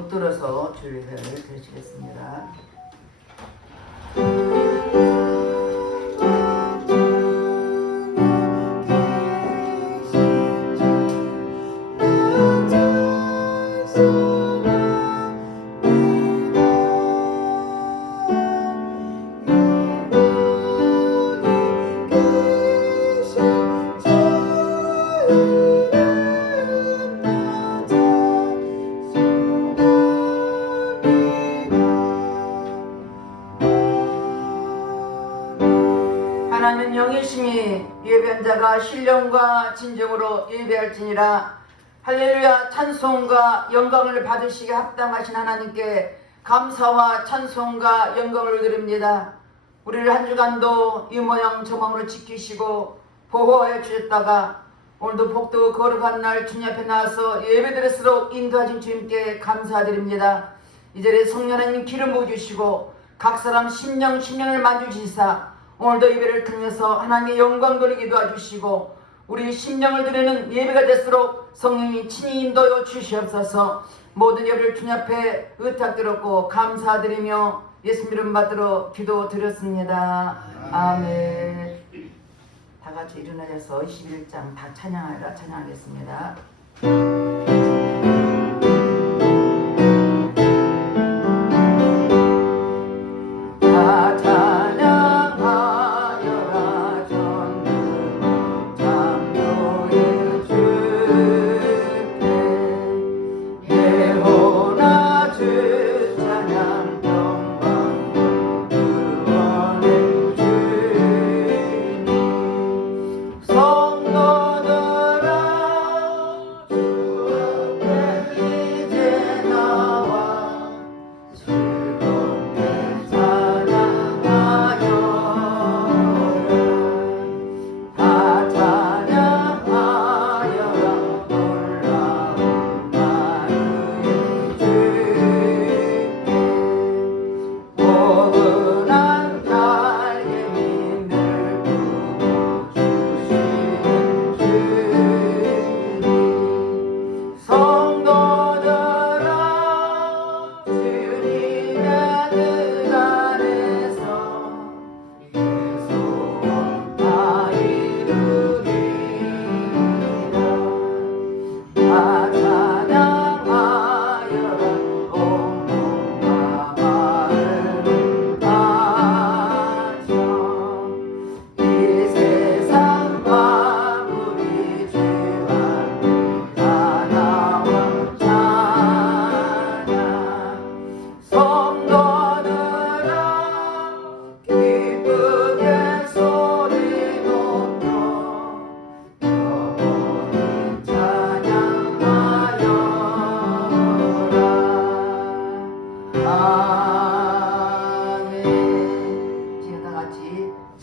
엎드려서 주일 예배를 드리시겠습니다. 하나님은 영이심이 예배한 자가 신령과 진정으로 예배할지니라. 할렐루야. 찬송과 영광을 받으시기 합당하신 하나님께 감사와 찬송과 영광을 드립니다. 우리를 한 주간도 이 모양 저 모양으로 지키시고 보호해 주셨다가 오늘도 복도 거룩한 날 주님 앞에 나와서 예배드릴수록 인도하신 주님께 감사드립니다. 이 자리에 성령 하나님 기름 부어주시고 각 사람 심령을 만져주시사 오늘도 예배를 통해서 하나님의 영광 돌리게 도와주시고 우리 심령을 드리는 예배가 될수록 성령이 친히 인도하여 주시옵소서. 모든 예배를 주님 앞에 의탁드렸고 감사드리며 예수님 이름 받들어 기도드렸습니다. 아멘. 다 같이 일어나셔서 21장 다 찬양하라 찬양하겠습니다.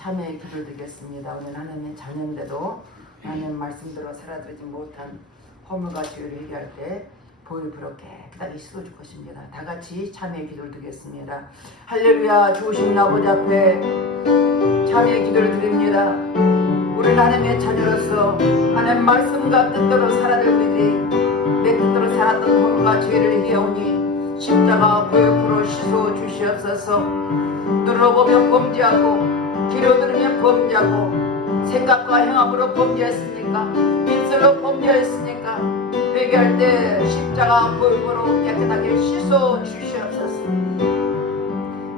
참회의 기도를 드리겠습니다. 오늘 하나님의 자녀인데도 하나님 말씀대로 살아들지 못한 허물과 죄를 얘기할 때 보혈 부러 깨끗하게 씻어줄 것입니다. 다 같이 참회의 기도를 드리겠습니다. 할렐루야. 주신 아버지 앞에 참회의 기도를 드립니다. 우리는 하나님의 자녀로서 하나님 말씀과 뜻대로 살아들 우리들이 내 뜻대로 살았던 허물과 죄를 해오니 십자가 보혈 부러 씻어 주시옵소서. 눌러보면 범죄하고 귀로 들으면 범죄하고 생각과 행함으로 범죄했습니까? 입술로 범죄했습니까? 회개할 때 십자가 보혈로 깨끗하게 씻어 주시옵소서.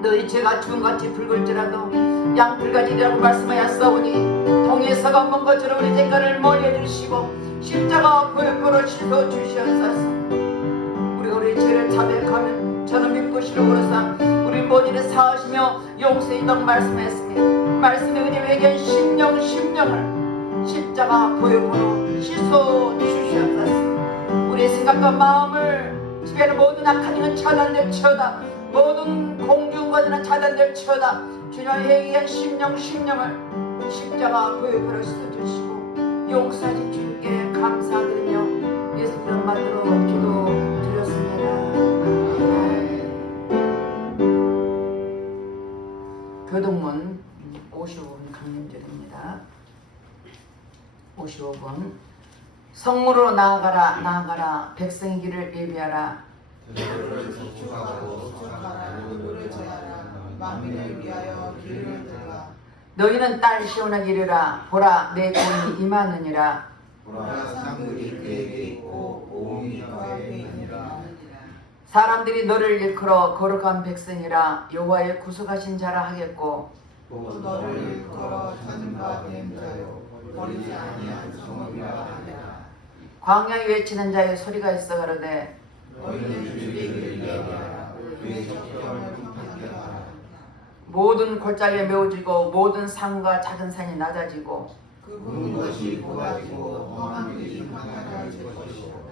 너희 죄가 주음같이 붉을지라도 양풀같이라고 말씀하였사오니 동에서가 먼 것처럼 우리 죄가를 멀리해 주시고 십자가 보혈로 씻어 주시옵소서. 우리 죄를 자백하면 저는 믿고 실로로서 우리 모든 일을 사하시며 용서이다고 말씀했으니 말씀에 의지 회개한 심령을 십자가 보혈로 씻어 주시옵소서. 우리의 생각과 마음을 지배하는 모든 악한 영은 차단될 처다. 모든 공중과는 차단될 처다. 주님의 회개한 심령을 십자가 보혈로 씻어 주시고 용서하신 주님께 감사드리며 예수 이름 받들어 기도드렸습니다. 교동문 55분 강림절입니다. 55분 성문으로 나아가라 백성의 길을 예비하라. 그들을 저축하고 저축하라. 누구를 제하라. 만민을 위하여 길을 들라. 너희는 딸 시온에게 이르라. 보라 내 돈이 임하느니라. 보라 상급이 그에게 있고 오음이 그에게 있느니라. 사람들이 너를 일컬어 거룩한 백성이라 여호와의 구속하신 자라 하겠고 또 너를 일컬어 찾은 바 된 자요 버리지 아니한 성읍이라 하리라. 광야에 외치는 자의 소리가 있어 가로되 너희는 주의 예배하라. 그의 적경을 풍성하게 하라. 모든 골짜기에 메워지고 모든 산과 작은 산이 낮아지고 그 것이 고다지고 험한 길이 많아질 것이고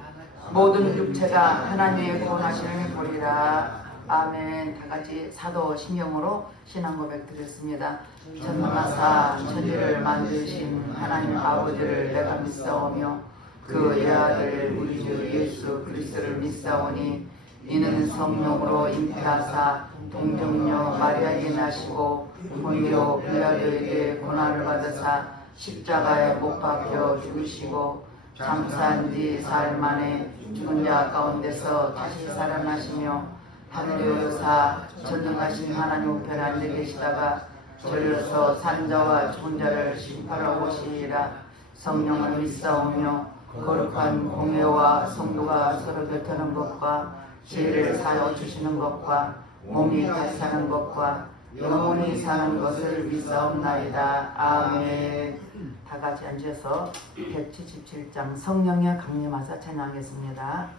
모든 육체가 하나님의 구원하심을 보리라. 아멘. 다 같이 사도신경으로 신앙 고백 드렸습니다. 전능하사 천지를 만드신 하나님 아버지를 내가 믿사오며 그 외아들 우리 주 예수 그리스도를 믿사오니 이는 성령으로 잉태하사 동정녀 마리아에게 나시고 본디오 빌라도에게 고난을 받으사 십자가에 못 박혀 죽으시고 잠수한 지 사흘 만에 죽은 자 가운데서 다시 살아나시며 하늘에 오르사 전능하신 하나님 우편에 앉아 계시다가 저리로서 사는 자와 죽은 자를 심판하러 오시리라. 성령을 믿사오며 거룩한 공회와 성도가 서로 교통하는 것과 죄를 사하여 주시는 것과 몸이 다시 사는 것과 영원히 사는 것을 믿사옵나이다. 아멘. 다 같이 앉아서 177장 성령의 강림하사 찬양하겠습니다.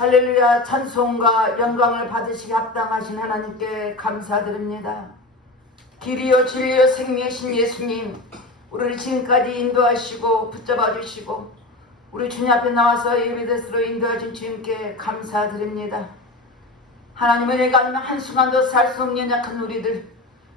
할렐루야. 찬송과 영광을 받으시기 합당하신 하나님께 감사드립니다. 길이요 진리요 생명이신 예수님, 우리를 지금까지 인도하시고 붙잡아 주시고 우리 주님 앞에 나와서 예배드리도록 인도하신 주님께 감사드립니다. 하나님의 은혜가 아니면 한순간도 살 수 없는 연약한 우리들,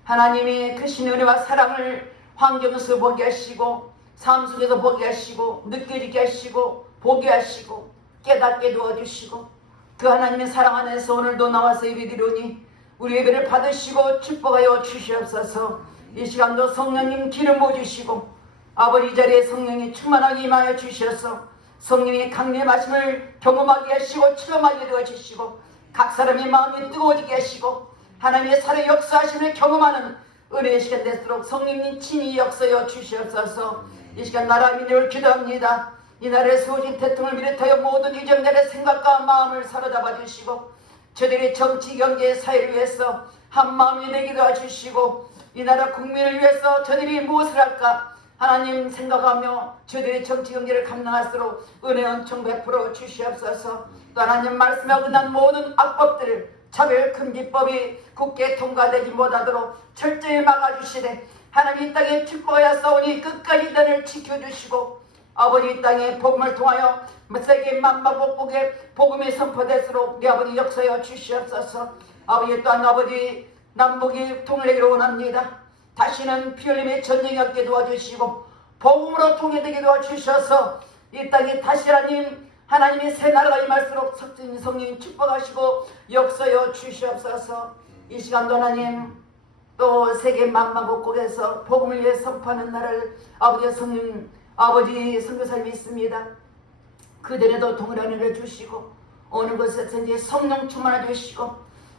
하나님이 크신 은혜와 사랑을 환경에서 보게 하시고 삶 속에서 보게 하시고 느껴지게 하시고 보게 하시고 깨닫게 도와주시고 그 하나님의 사랑 안에서 오늘도 나와서 예배드리오니 우리 예배를 받으시고 축복하여 주시옵소서. 이 시간도 성령님 기름 부어주시고 아버지 이 자리에 성령이 충만하게 임하여 주셔서 성령의 강림의 말씀을 경험하게 하시고 체험하게 도와주시고 각 사람의 마음이 뜨거워지게 하시고 하나님의 살의 역사하심을 경험하는 은혜의 시간 되도록 성령님 친히 역사여 주시옵소서. 이 시간 나라 민족을 기도합니다. 이 나라의 세워진 대통령을 비롯하여 모든 이정들의 생각과 마음을 사로잡아 주시고 저들의 정치, 경제, 사회를 위해서 한마음이 되게 도와주시고 이 나라 국민을 위해서 저들이 무엇을 할까 하나님 생각하며 저들의 정치, 경제를 감당할수록 은혜 은총 베풀어 주시옵소서. 또 하나님 말씀에 어긋난 모든 악법들, 차별 금지법이 국회에 통과되지 못하도록 철저히 막아주시되 하나님 이 땅에 축복하여 싸우니 끝까지 이단을 지켜주시고 아버지 이 땅에 복음을 통하여 세계 만방복국에 복음이 선포될수록 내 아버지 역사여 주시옵소서. 아버지 또한 아버지 남북이 통일되기를 원합니다. 다시는 피 흘림의 전쟁이 없게 도와주시고 복음으로 통일되게 도와주셔서 이 땅에 다시 하나님의 새 나라가 임할수록 성령 축복하시고 역사여 주시옵소서. 이 시간도 하나님 또 세계 만방복국에서 복음을 위해 선포하는 나라를 아버지 성령 아버지 선교사님이 있습니다. 그들에도 동일한 은혜를 주시고 어느 곳에서든지 성령 충만해 주시고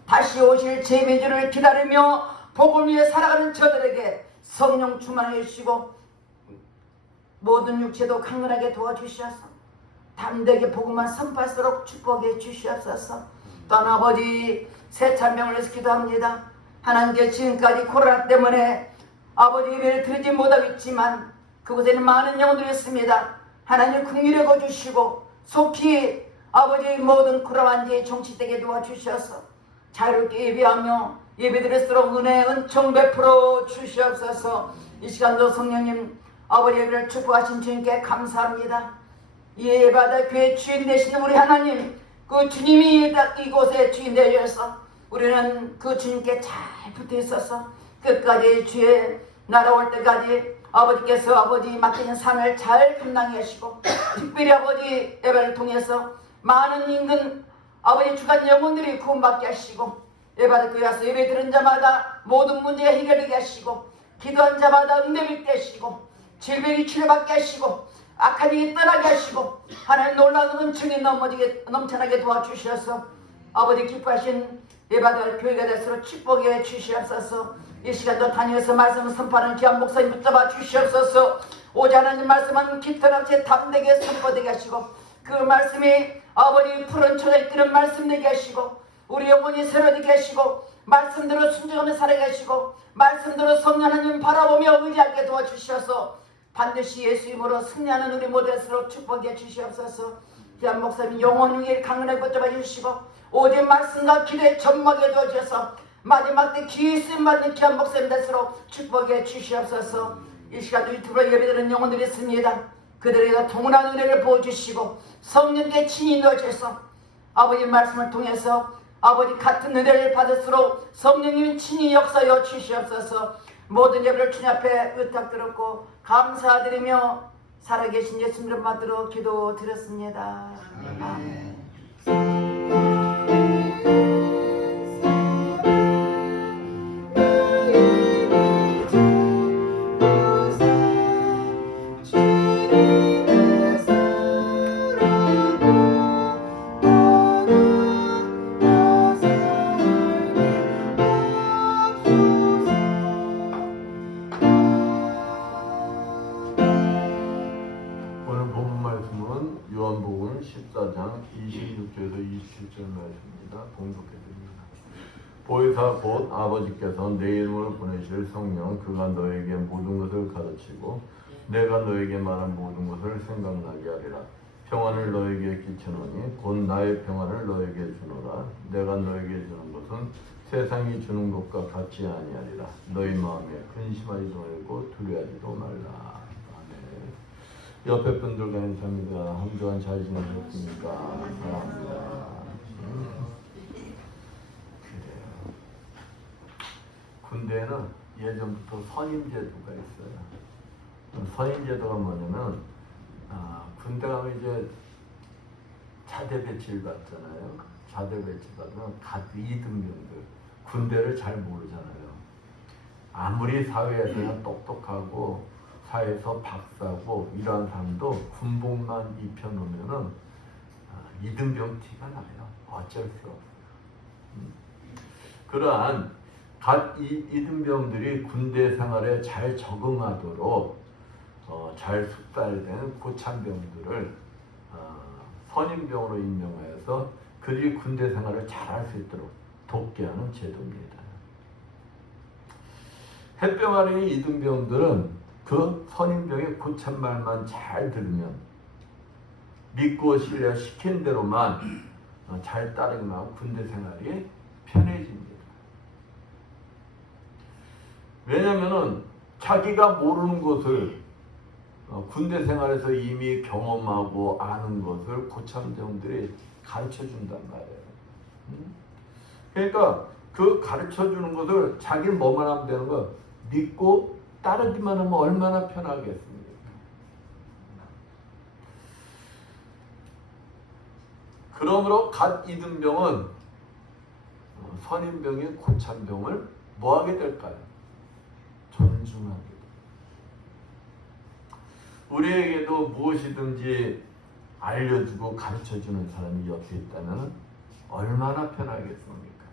다시 오실 재미주를 기다리며 복을 위해 살아가는 저들에게 성령 충만해 주시고 모든 육체도 강건하게 도와주셔서 담대하게 복음만 선포할수록 축복해 주시옵소서. 또한 아버지 새 찬명을 해서 기도합니다. 하나님께 지금까지 코로나 때문에 아버지 예배를 드리지 못하고 있지만 그곳에는 많은 영혼들이 있습니다. 하나님 긍휼히 여겨주시고 속히 아버지의 모든 코로나환자의 정치되게 도와주셔서 자유롭게 예배하며 예배드릴수록 은혜 은총 베풀어 주시옵소서. 이 시간도 성령님 아버지 예배를 축복하신 주님께 감사합니다. 예배받아 교회 주인 되시는 우리 하나님, 그 주님이 이곳에 주인 되셔서 우리는 그 주님께 잘 붙어 있어서 끝까지 주의 날아올 때까지 아버지께서 아버지 맡기는 삶을 잘 감당해 하시고 특별히 아버지 예배를 통해서 많은 인근 아버지 주간 영혼들이 구원받게 하시고 예배를 교회 와서 예배 드는 자마다 모든 문제가 해결되게 하시고 기도한 자마다 응답이 있게 하시고 질병이 치료받게 하시고 악한 일이 떠나게 하시고 하나님 놀라운 은총이 넘쳐나게 도와주셔서 아버지 기뻐하신 예배를 교회가 될수록 축복해 주시옵소서. 이 시간도 다니면서 말씀을 선포하는 귀한 목사님 붙잡아 주시옵소서. 오직 하나님 말씀은 깃털같이 담대게 선포되게 하시고 그 말씀이 아버지 푸른 초를 끄는 말씀 되게 하시고 우리 영혼이 새로되게 하시고 말씀대로 순종하며 살아게 하시고 말씀대로 성령 하나님 바라보며 의지하게 도와주셔서 반드시 예수 이름으로 승리하는 우리 모두에서 축복해 주시옵소서. 귀한 목사님 영혼 위에 강건하게 붙잡아 주시고 오직 말씀과 기도에 전망해 도와주셔서 마지막 때 기회 쓰임 받는 귀한 목사님 될수록 축복해 주시옵소서. 이 시간도 유튜브로 예배드리는 영혼들이 있습니다. 그들에게 동일한 은혜를 부어주시고 성령께 친히 넣어주셔서 아버지 말씀을 통해서 아버지 같은 은혜를 받을수록 성령님 친히 역사여 주시옵소서. 모든 예배를 주님 앞에 의탁드렸고 감사드리며 살아계신 예수님 이름 받들어 기도드렸습니다. 아멘. 요한복음 14장 26절에서 27절 말씀입니다. 봉독해드립니다. 보혜사 곧 아버지께서 내 이름으로 보내실 성령 그가 너에게 모든 것을 가르치고 내가 너에게 말한 모든 것을 생각나게 하리라. 평안을 너에게 끼치노니 곧 나의 평안을 너에게 주노라. 내가 너에게 주는 것은 세상이 주는 것과 같지 아니하리라. 너희 마음에 근심하지도 말고 두려워하지도 말라. 아멘. 옆에 분들과 인사합니다. 한주간 잘 지내셨습니까? 사랑합니다. 그래요. 군대에는 예전부터 선임제도가 있어요. 선임제도가 뭐냐면 군대 가면 이제 자대 배치를 받잖아요. 자대 배치 받으면 각 이등병들 군대를 잘 모르잖아요. 아무리 사회에서는 똑똑하고 사회에서 박사고 이러한 사람도 군복만 입혀놓으면은 이등병 티가 나요. 어쩔 수 없어요. 그러한 각 이등병들이 군대 생활에 잘 적응하도록 잘 숙달된 고참병들을 선임병으로 임명하여서 그들이 군대 생활을 잘할 수 있도록 돕게 하는 제도입니다. 햇병 아래의 이등병들은 그 선임병의 고참 말만 잘 들으면 믿고 신뢰 시킨 대로만 잘 따르면 군대 생활이 편해집니다. 왜냐하면 자기가 모르는 것을 군대 생활에서 이미 경험하고 아는 것을 고참병들이 가르쳐 준단 말이에요. 그러니까 그 가르쳐 주는 것을 자기 뭐만 하면 되는 거 믿고 따르기만 하면 얼마나 편하겠습니까? 그러므로 갓 이등병은 선임병이 고참병을 뭐 하게 될까요? 존중하게 됩니다. 우리에게도 무엇이든지 알려주고 가르쳐주는 사람이 옆에 있다면 얼마나 편하겠습니까?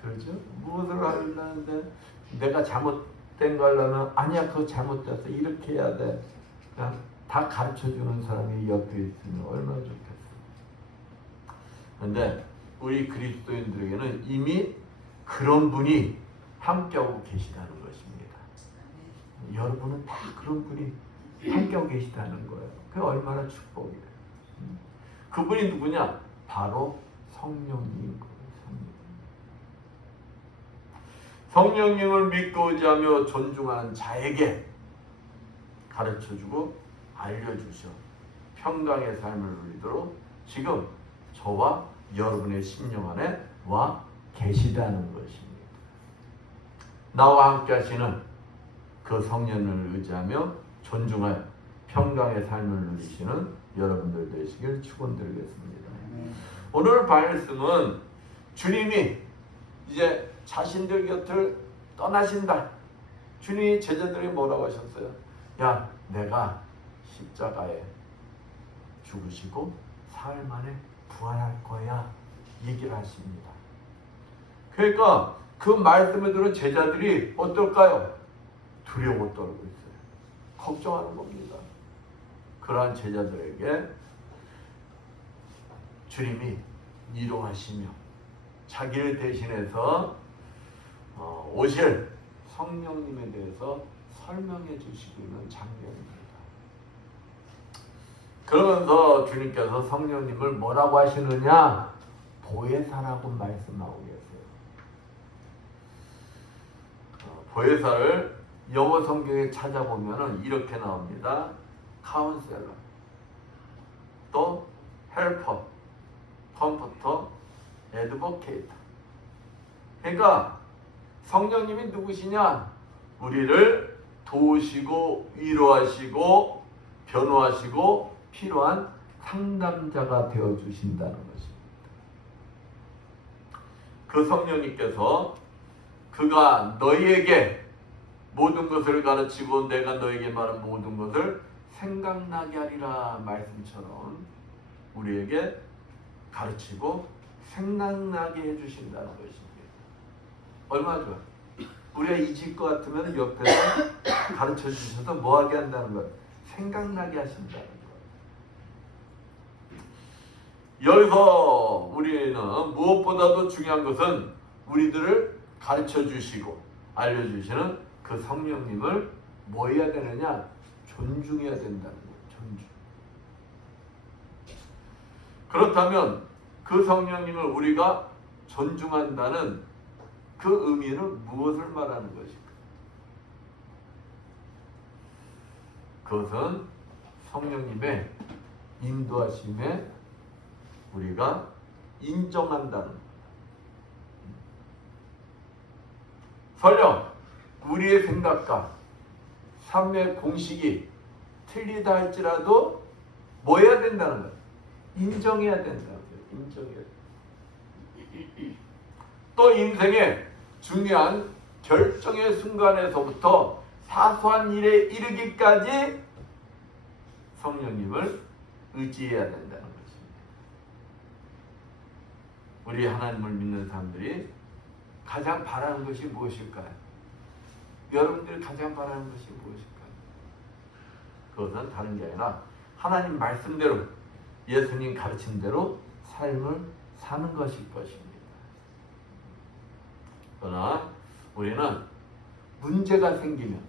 그렇죠? 무엇을 하려는데 내가 잘못된 거 하려면 아니야 그거 잘못됐어 이렇게 해야 돼. 그냥 다 가르쳐주는 사람이 옆에 있으면 얼마나 좋겠어요. 그런데 우리 그리스도인들에게는 이미 그런 분이 함께하고 계시다는 것입니다. 여러분은 다 그런 분이 함께하고 계시다는 거예요. 그게 얼마나 축복이에요. 그분이 누구냐? 바로 성령님인 거예요. 성령님을 믿고 의지하며 존중하는 자에게 가르쳐주고 알려주셔 평강의 삶을 누리도록 지금 저와 여러분의 심령 안에 와 계시다는 것입니다. 나와 함께 하시는 그 성령을 의지하며 존중하여 평강의 삶을 누리시는 여러분들 되시길 축원드리겠습니다. 오늘 말씀은 주님이 이제 자신들 곁을 떠나신다. 주님이 제자들이 뭐라고 하셨어요? 야, 내가 십자가에 죽으시고 사흘 만에 부활할 거야. 얘기를 하십니다. 그러니까 그 말씀을 들은 제자들이 어떨까요? 두려워 떨고 있어요. 걱정하는 겁니다. 그러한 제자들에게 주님이 위로하시며 자기를 대신해서 오실 성령님에 대해서 설명해 주시고 있는 장면입니다. 그러면서 주님께서 성령님을 뭐라고 하시느냐? 보혜사라고 말씀하고 계세요. 보혜사를 영어 성경에 찾아보면 이렇게 나옵니다. 카운셀러, 또 헬퍼, 컴포터, 애드보케이터. 그러니까 성령님이 누구시냐? 우리를 도우시고 위로하시고 변호하시고 필요한 상담자가 되어주신다는 것입니다. 그 성령님께서 그가 너희에게 모든 것을 가르치고 내가 너에게 말한 모든 것을 생각나게 하리라 말씀처럼 우리에게 가르치고 생각나게 해주신다는 것입니다. 얼마나 좋아요. 우리가 잊을 것 같으면 옆에서 가르쳐 주셔서 뭐하게 한다는 것, 생각나게 하신다는 것. 여기서 우리는 무엇보다도 중요한 것은 우리들을 가르쳐 주시고 알려주시는 그 성령님을 뭐 해야 되느냐? 존중해야 된다는 거예요. 존중. 그렇다면 그 성령님을 우리가 존중한다는 그 의미는 무엇을 말하는 것일까? 그것은 성령님의 인도하심에 우리가 인정한다는 것. 설령 우리의 생각과 삶의 공식이 틀리다 할지라도 뭐 해야 된다는 거예요? 인정해야 된다는 거예요. 인정해야 돼요. 또 인생의 중요한 결정의 순간에서부터 사소한 일에 이르기까지 성령님을 의지해야 된다는 것입니다. 우리 하나님을 믿는 사람들이 가장 바라는 것이 무엇일까요? 여러분들이 가장 바라는 것이 무엇일까요? 그것은 다른 게 아니라 하나님 말씀대로 예수님 가르침대로 삶을 사는 것일 것입니다. 그러나 우리는 문제가 생기면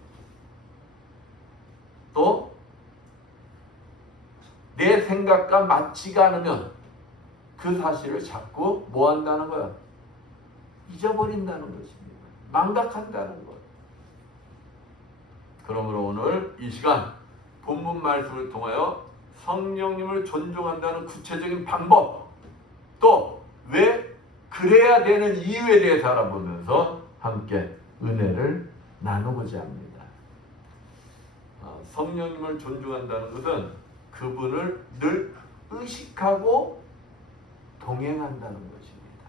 또 내 생각과 맞지가 않으면 그 사실을 자꾸 뭐 한다는 거야? 잊어버린다는 것입니다. 망각한다는 것. 그러므로 오늘 이 시간 본문 말씀을 통하여 성령님을 존중한다는 구체적인 방법, 또 왜 그래야 되는 이유에 대해서 알아보면서 함께 은혜를 나누고자 합니다. 성령님을 존중한다는 것은 그분을 늘 의식하고 동행한다는 것입니다.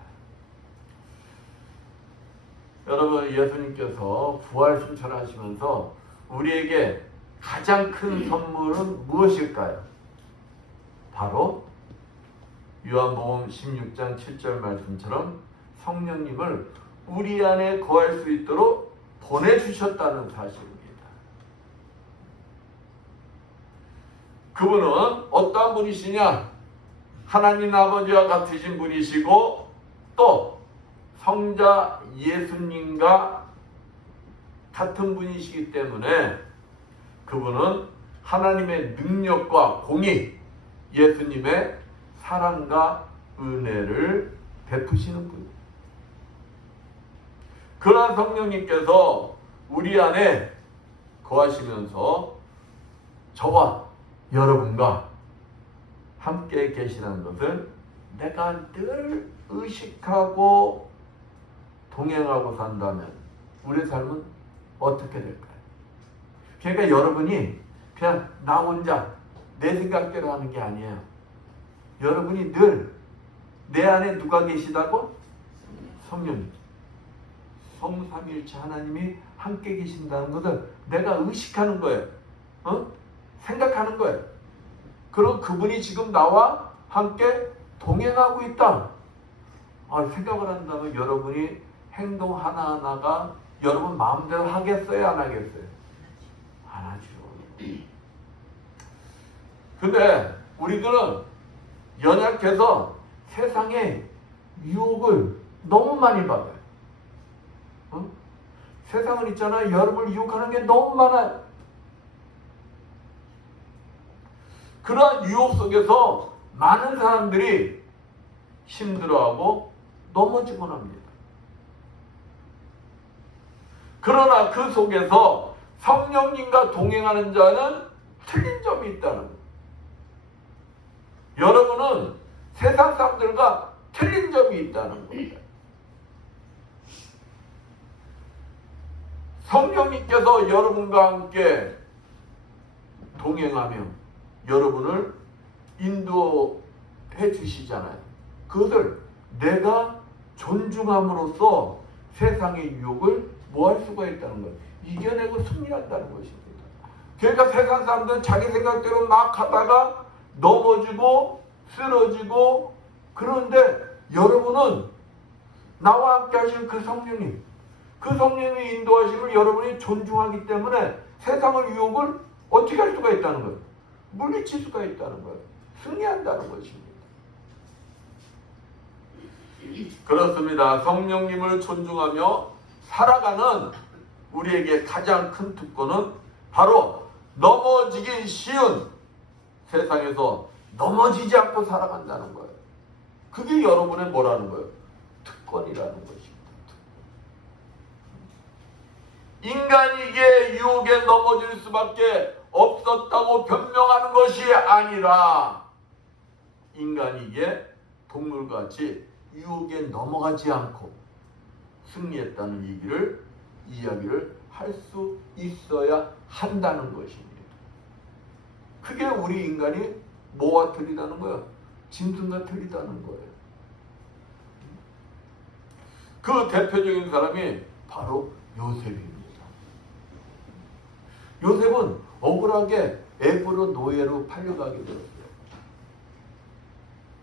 여러분, 예수님께서 부활승천하시면서 우리에게 가장 큰 선물은 무엇일까요? 바로 요한복음 16장 7절 말씀처럼 성령님을 우리 안에 거할 수 있도록 보내주셨다는 사실입니다. 그분은 어떠한 분이시냐? 하나님 아버지와 같으신 분이시고 또 성자 예수님과 같은 분이시기 때문에 그분은 하나님의 능력과 공의, 예수님의 사랑과 은혜를 베푸시는 분. 그러한 성령님께서 우리 안에 거하시면서 저와 여러분과 함께 계시는 것을 내가 늘 의식하고 동행하고 산다면 우리 삶은 어떻게 될까요? 그러니까 여러분이 그냥 나 혼자 내 생각대로 하는 게 아니에요. 여러분이 늘 내 안에 누가 계시다고? 성령님. 성삼일체 하나님이 함께 계신다는 것을 내가 의식하는 거예요. 생각하는 거예요. 그럼 그분이 지금 나와 함께 동행하고 있다. 생각을 한다면 여러분이 행동 하나하나가 여러분 마음대로 하겠어요? 안 하겠어요? 안 하죠. 근데 우리들은 연약해서 세상의 유혹을 너무 많이 받아요. 세상은 있잖아요. 여러분을 유혹하는 게 너무 많아요. 그러한 유혹 속에서 많은 사람들이 힘들어하고 넘어지곤 합니다. 그러나 그 속에서 성령님과 동행하는 자는 틀린 점이 있다는 거예요. 여러분은 세상 사람들과 틀린 점이 있다는 겁니다. 성령님께서 여러분과 함께 동행하며 여러분을 인도해 주시잖아요. 그것을 내가 존중함으로써 세상의 유혹을 뭐 할 수가 있다는 거예요. 이겨내고 승리한다는 것입니다. 그러니까 세상 사람들은 자기 생각대로 막 하다가 넘어지고 쓰러지고, 그런데 여러분은 나와 함께 하시는 그 성령님, 그 성령의 인도하심을 여러분이 존중하기 때문에 세상의 유혹을 어떻게 할 수가 있다는 거예요. 물리칠 수가 있다는 거예요. 승리한다는 것입니다. 그렇습니다. 성령님을 존중하며 살아가는 우리에게 가장 큰 특권은 바로 넘어지기 쉬운 세상에서 넘어지지 않고 살아간다는 거예요. 그게 여러분의 뭐라는 거예요? 특권이라는 것입니다. 인간에게 유혹에 넘어질 수밖에 없었다고 변명하는 것이 아니라 인간에게 동물같이 유혹에 넘어가지 않고 승리했다는 이야기를 할 수 있어야 한다는 것입니다. 그게 우리 인간이 뭐와 틀리다는 거예요? 짐승과 틀리다는 거예요. 그 대표적인 사람이 바로 요셉입니다. 요셉은 억울하게 애굽으로 노예로 팔려가게 되었어요.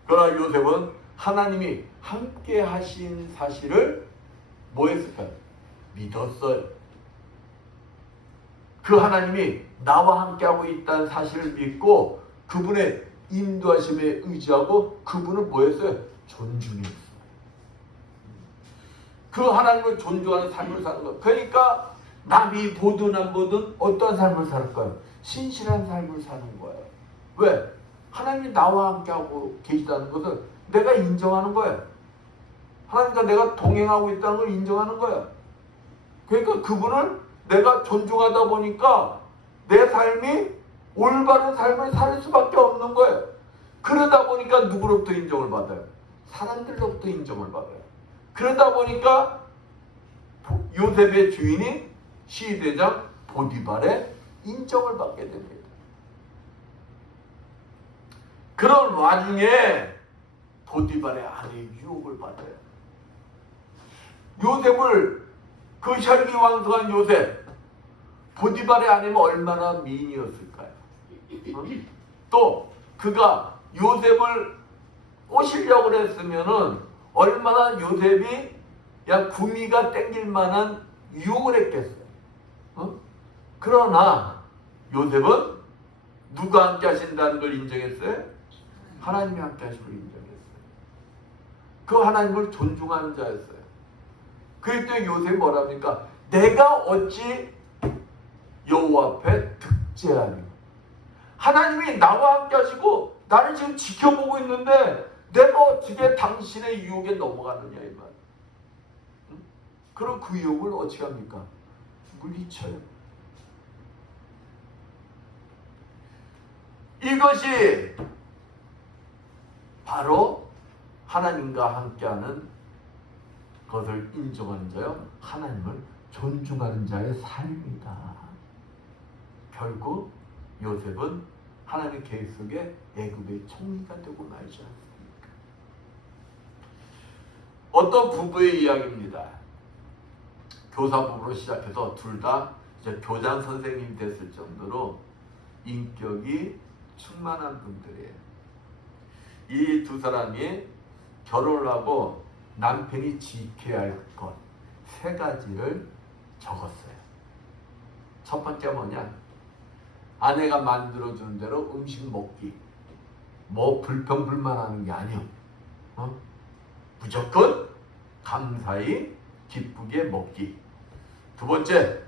그러나 요셉은 하나님이 함께 하신 사실을 뭐 했을까요? 믿었어요. 그 하나님이 나와 함께하고 있다는 사실을 믿고 그분의 인도하심에 의지하고 그분을 뭐 했어요? 존중했어요. 그 하나님을 존중하는 삶을 사는 것. 그러니까 남이 보든 안 보든 어떤 삶을 살까요? 신실한 삶을 사는 거예요. 왜? 하나님이 나와 함께하고 계시다는 것을 내가 인정하는 거예요. 하나님과 내가 동행하고 있다는 걸 인정하는 거예요. 그러니까 그분을 내가 존중하다 보니까 내 삶이 올바른 삶을 살 수밖에 없는 거예요. 그러다 보니까 누구로부터 인정을 받아요? 사람들로부터 인정을 받아요. 그러다 보니까 요셉의 주인인 시대장 보디발의 인정을 받게 됩니다. 그런 와중에 보디발의 아내의 유혹을 받아요. 요셉을 그 혈기왕성한 요셉 보디발의 아내는 얼마나 미인이었을까요? 또 그가 요셉을 꼬시려고 했으면은 얼마나 요셉이 구미가 땡길 만한 유혹을 했겠어요. 그러나 요셉은 누가 함께 하신다는 걸 인정했어요? 하나님이 함께 하신 걸 인정했어요. 그 하나님을 존중하는 자였어요. 그럴 때 요셉이 뭐랍니까? 내가 어찌 여호와 앞에 득죄하리. 하나님이 나와 함께 하시고 나를 지금 지켜보고 있는데 내가 어떻게 당신의 유혹에 넘어가느냐 이 말. 그럼 그 유혹을 어떻게 합니까? 물리쳐요. 이것이 바로 하나님과 함께하는 것을 인정하는 자요, 하나님을 존중하는 자의 삶이다. 결국 요셉은 하나님의 계획 속에 애굽의 총리가 되고 말지 않습니까? 어떤 부부의 이야기입니다. 교사 부부로 시작해서 둘 다 교장 선생님이 됐을 정도로 인격이 충만한 분들이에요. 이 두 사람이 결혼을 하고 남편이 지켜야 할 것 세 가지를 적었어요. 첫 번째 뭐냐? 아내가 만들어주는 대로 음식 먹기. 뭐 불평불만하는 게 아니요. 무조건 감사히 기쁘게 먹기. 두 번째,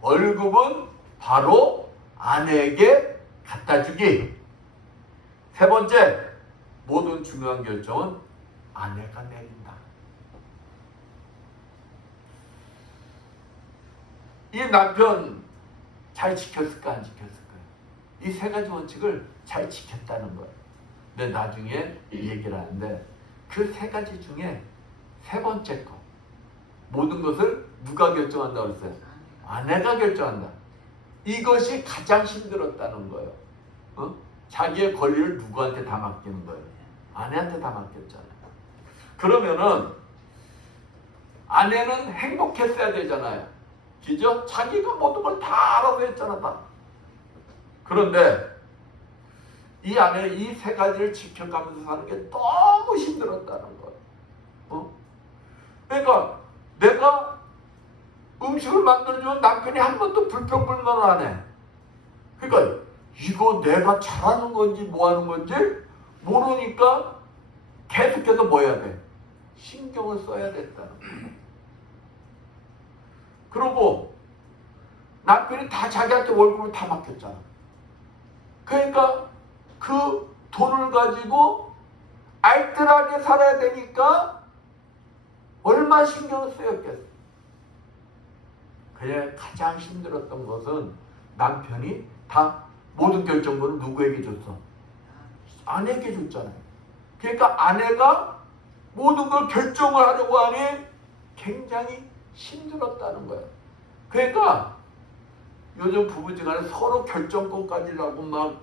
월급은 바로 아내에게 갖다 주기. 세 번째, 모든 중요한 결정은 아내가 내린다. 이 남편 잘 지켰을까 안 지켰을까요? 이 세 가지 원칙을 잘 지켰다는 거예요. 근데 나중에 얘기를 하는데 그 세 가지 중에 세 번째 거, 모든 것을 누가 결정한다고 그랬어요? 아내가 결정한다. 이것이 가장 힘들었다는 거예요. 자기의 권리를 누구한테 다 맡기는 거예요? 아내한테 다 맡겼잖아요. 그러면은 아내는 행복했어야 되잖아요. 그죠? 자기가 모든 걸 다 알아서 했잖아, 다. 그런데 이 아내는 이 세 가지를 지켜가면서 사는 게 너무 힘들었다는 거예요. 그러니까 내가 음식을 만들어주면 남편이 한 번도 불평불만을 안 해. 그러니까 이거 내가 잘하는 건지 뭐 하는 건지 모르니까 계속해서 뭐 해야 돼? 신경을 써야 됐다는 거예요. 그리고 남편이 다 자기한테 월급을 다 맡겼잖아. 그러니까 그 돈을 가지고 알뜰하게 살아야 되니까 얼마나 신경을 쓰였겠어. 그래 가장 힘들었던 것은 남편이 다 모든 결정권을 누구에게 줬어? 아내에게 줬잖아요. 그러니까 아내가 모든 걸 결정을 하려고 하니 굉장히 힘들었다는 거예요. 그러니까 요즘 부부지간에 서로 결정권까지라고 막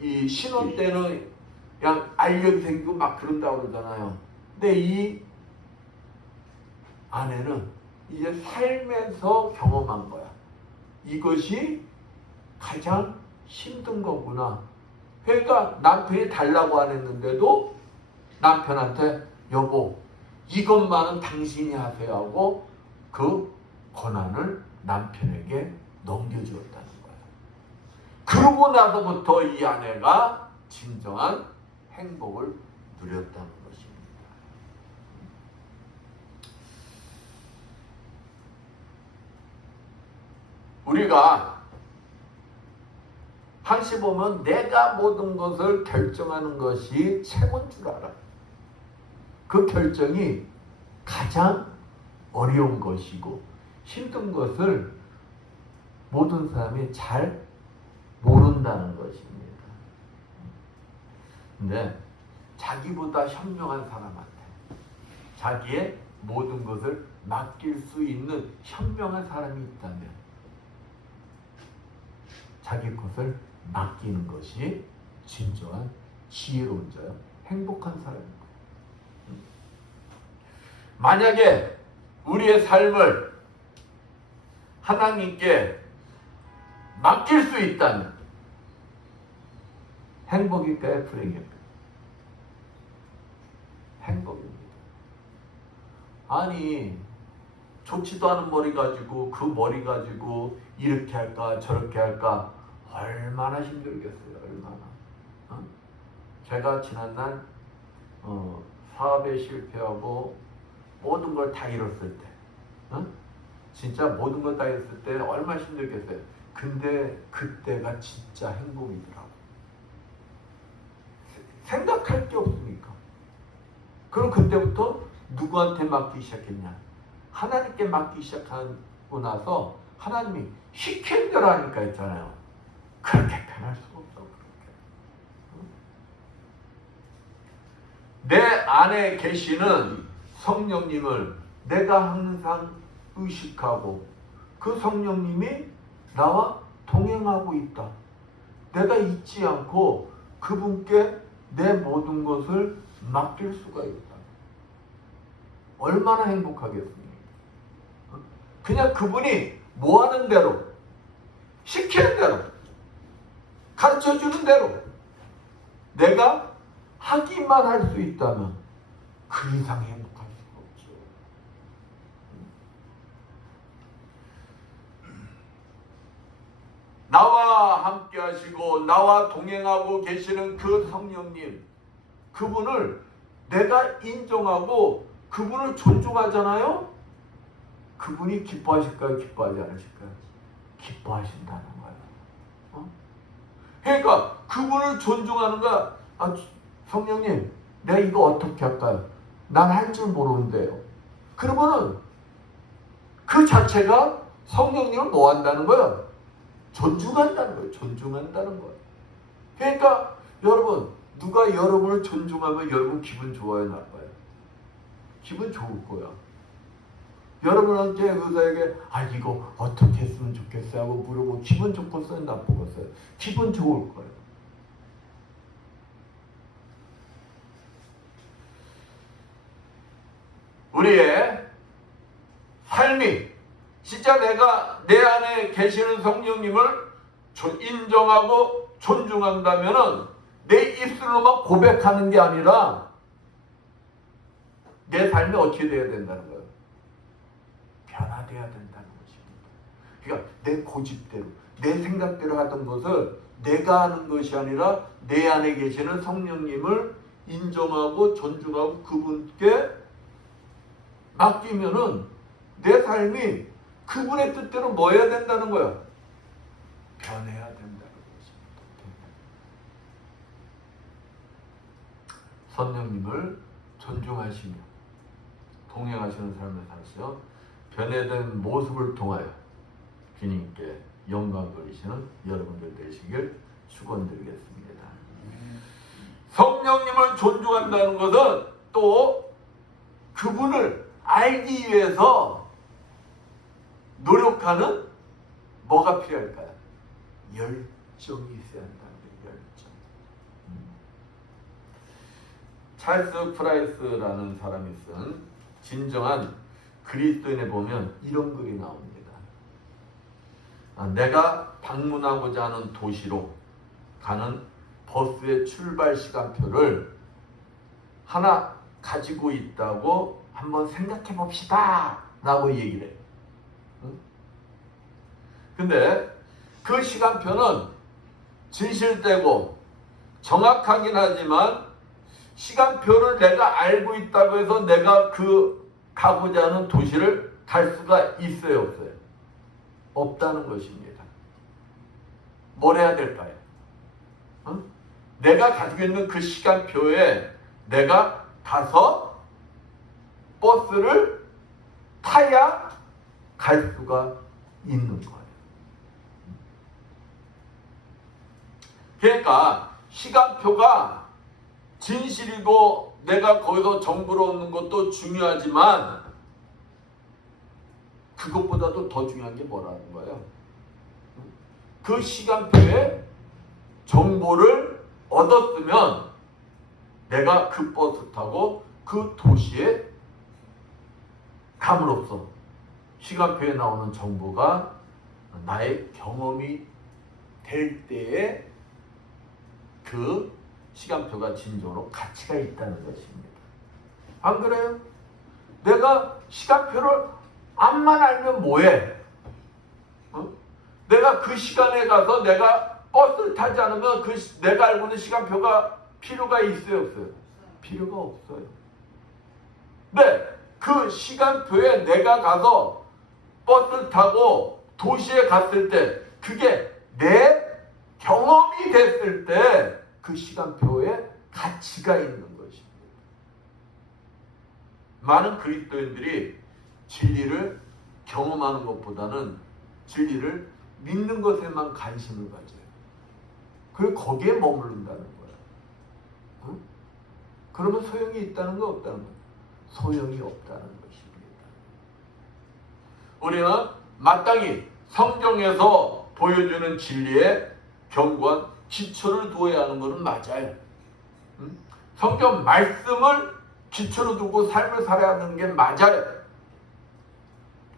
이 신혼 때는 그냥 알력이 생기고 막 그런다고 그러잖아요. 근데 이 아내는 이제 살면서 경험한 거야. 이것이 가장 힘든 거구나. 그러니까 남편이 달라고 안 했는데도 남편한테 여보 이것만은 당신이 하세요 하고 그 권한을 남편에게 넘겨주었다는 거예요. 그러고 나서부터 이 아내가 진정한 행복을 누렸다는 것입니다. 우리가 항시 보면 내가 모든 것을 결정하는 것이 최고인 줄 알아. 그 결정이 가장 어려운 것이고 힘든 것을 모든 사람이 잘 모른다는 것입니다. 근데 자기보다 현명한 사람한테 자기의 모든 것을 맡길 수 있는 현명한 사람이 있다면 자기 것을 맡기는 것이 진정한 지혜로운 자요, 행복한 사람입니다. 만약에 우리의 삶을 하나님께 맡길 수 있다면 행복일까요? 불행일까요? 행복입니다. 아니 좋지도 않은 머리 가지고 그 머리 가지고 이렇게 할까 저렇게 할까 얼마나 힘들겠어요. 얼마나. 제가 지난날 사업에 실패하고 모든 걸 다 잃었을 때 진짜 모든 걸 다 잃었을 때 얼마나 힘들겠어요. 근데 그때가 진짜 행복이더라고. 생각할 게 없으니까. 그럼 그때부터 누구한테 맡기기 시작했냐? 하나님께 맡기기 시작하고 나서 하나님이 시킨 대로 하니까 했잖아요. 그렇게 편할 수가 없어. 내 안에 계시는 성령님을 내가 항상 의식하고 그 성령님이 나와 동행하고 있다. 내가 잊지 않고 그분께 내 모든 것을 맡길 수가 있다. 얼마나 행복하겠습니까? 그냥 그분이 뭐 하는 대로, 시키는 대로, 가르쳐주는 대로 내가 하기만 할 수 있다면 그 이상 행복할 수가 없죠. 나와 함께 하시고 나와 동행하고 계시는 그 성령님, 그분을 내가 인정하고 그분을 존중하잖아요. 그분이 기뻐하실까요? 기뻐하지 않으실까요? 기뻐하신다는 거예요. 그러니까 그분을 존중하는 거야. 성령님, 내가 이거 어떻게 할까요? 난 할 줄 모르는데요. 그러면은 그 자체가 성령님을 뭐 한다는 거예요? 존중한다는 거예요. 존중한다는 거예요. 그러니까 여러분, 누가 여러분을 존중하면 여러분 기분 좋아요, 나빠요? 기분 좋을 거야. 여러분한테 의사에게 이거 어떻게 했으면 좋겠어요 하고 물어보고 기분 좋겠어요, 나쁘겠어요? 기분 좋을 거예요. 우리의 삶이 진짜 내가 내 안에 계시는 성령님을 인정하고 존중한다면은 내 입술로만 고백하는 게 아니라 내 삶이 어떻게 돼야 된다는 거예요? 변화돼야 된다는 것입니다. 그러니까 내 고집대로, 내 생각대로 하던 것을 내가 하는 것이 아니라 내 안에 계시는 성령님을 인정하고 존중하고 그분께 맡기면은 내 삶이 그분의 뜻대로 뭐 해야 된다는 거야? 변해야 된다는 것입니다. 성령님을 존중하시며 동행하시는 삶을 사시어 변해된 모습을 통하여 주님께 영광 돌리시는 여러분들 되시길 축원드리겠습니다. 성령님을 존중한다는 것은 또 그분을 알기 위해서 노력하는 뭐가 필요할까요? 열정이 있어야 한다는 거예요. 열정. 찰스 프라이스라는 사람이 쓴 진정한 그리스도인에 보면 이런 글이 나옵니다. 내가 방문하고자 하는 도시로 가는 버스의 출발 시간표를 하나 가지고 있다고 한번 생각해 봅시다 라고 얘기를 해요. 근데 그 시간표는 진실되고 정확하긴 하지만 시간표를 내가 알고 있다고 해서 내가 그 가고자 하는 도시를 갈 수가 있어요, 없어요? 없다는 것입니다. 뭘 해야 될까요? 내가 가지고 있는 그 시간표에 내가 가서 버스를 타야 갈 수가 있는 거예요. 그러니까 시간표가 진실이고 내가 거기서 정보를 얻는 것도 중요하지만 그것보다도 더 중요한 게 뭐라는 거예요? 그 시간표에 정보를 얻었으면 내가 그 버스 타고 그 도시에 감으로써 시간표에 나오는 정보가 나의 경험이 될 때에 그 시간표가 진정으로 가치가 있다는 것입니다. 안 그래요? 내가 시간표를 암만 알면 뭐해? 내가 그 시간에 가서 내가 버스를 타지 않으면 내가 알고 있는 시간표가 필요가 있어요, 없어요? 필요가 없어요. 네, 그 시간표에 내가 가서 버스를 타고 도시에 갔을 때 그게 내 경험이 됐을 때 그 시간표에 가치가 있는 것입니다. 많은 그리스도인들이 진리를 경험하는 것보다는 진리를 믿는 것에만 관심을 가져요. 그리고 거기에 머무른다는 거예요. 응? 그러면 소용이 있다는 거 없다는 거예요? 소용이 없다는 것입니다. 우리는 마땅히 성경에서 보여주는 진리에 견고한 기초를 두어야 하는 것은 맞아요. 응? 성경 말씀을 기초로 두고 삶을 살아야 하는 게 맞아요.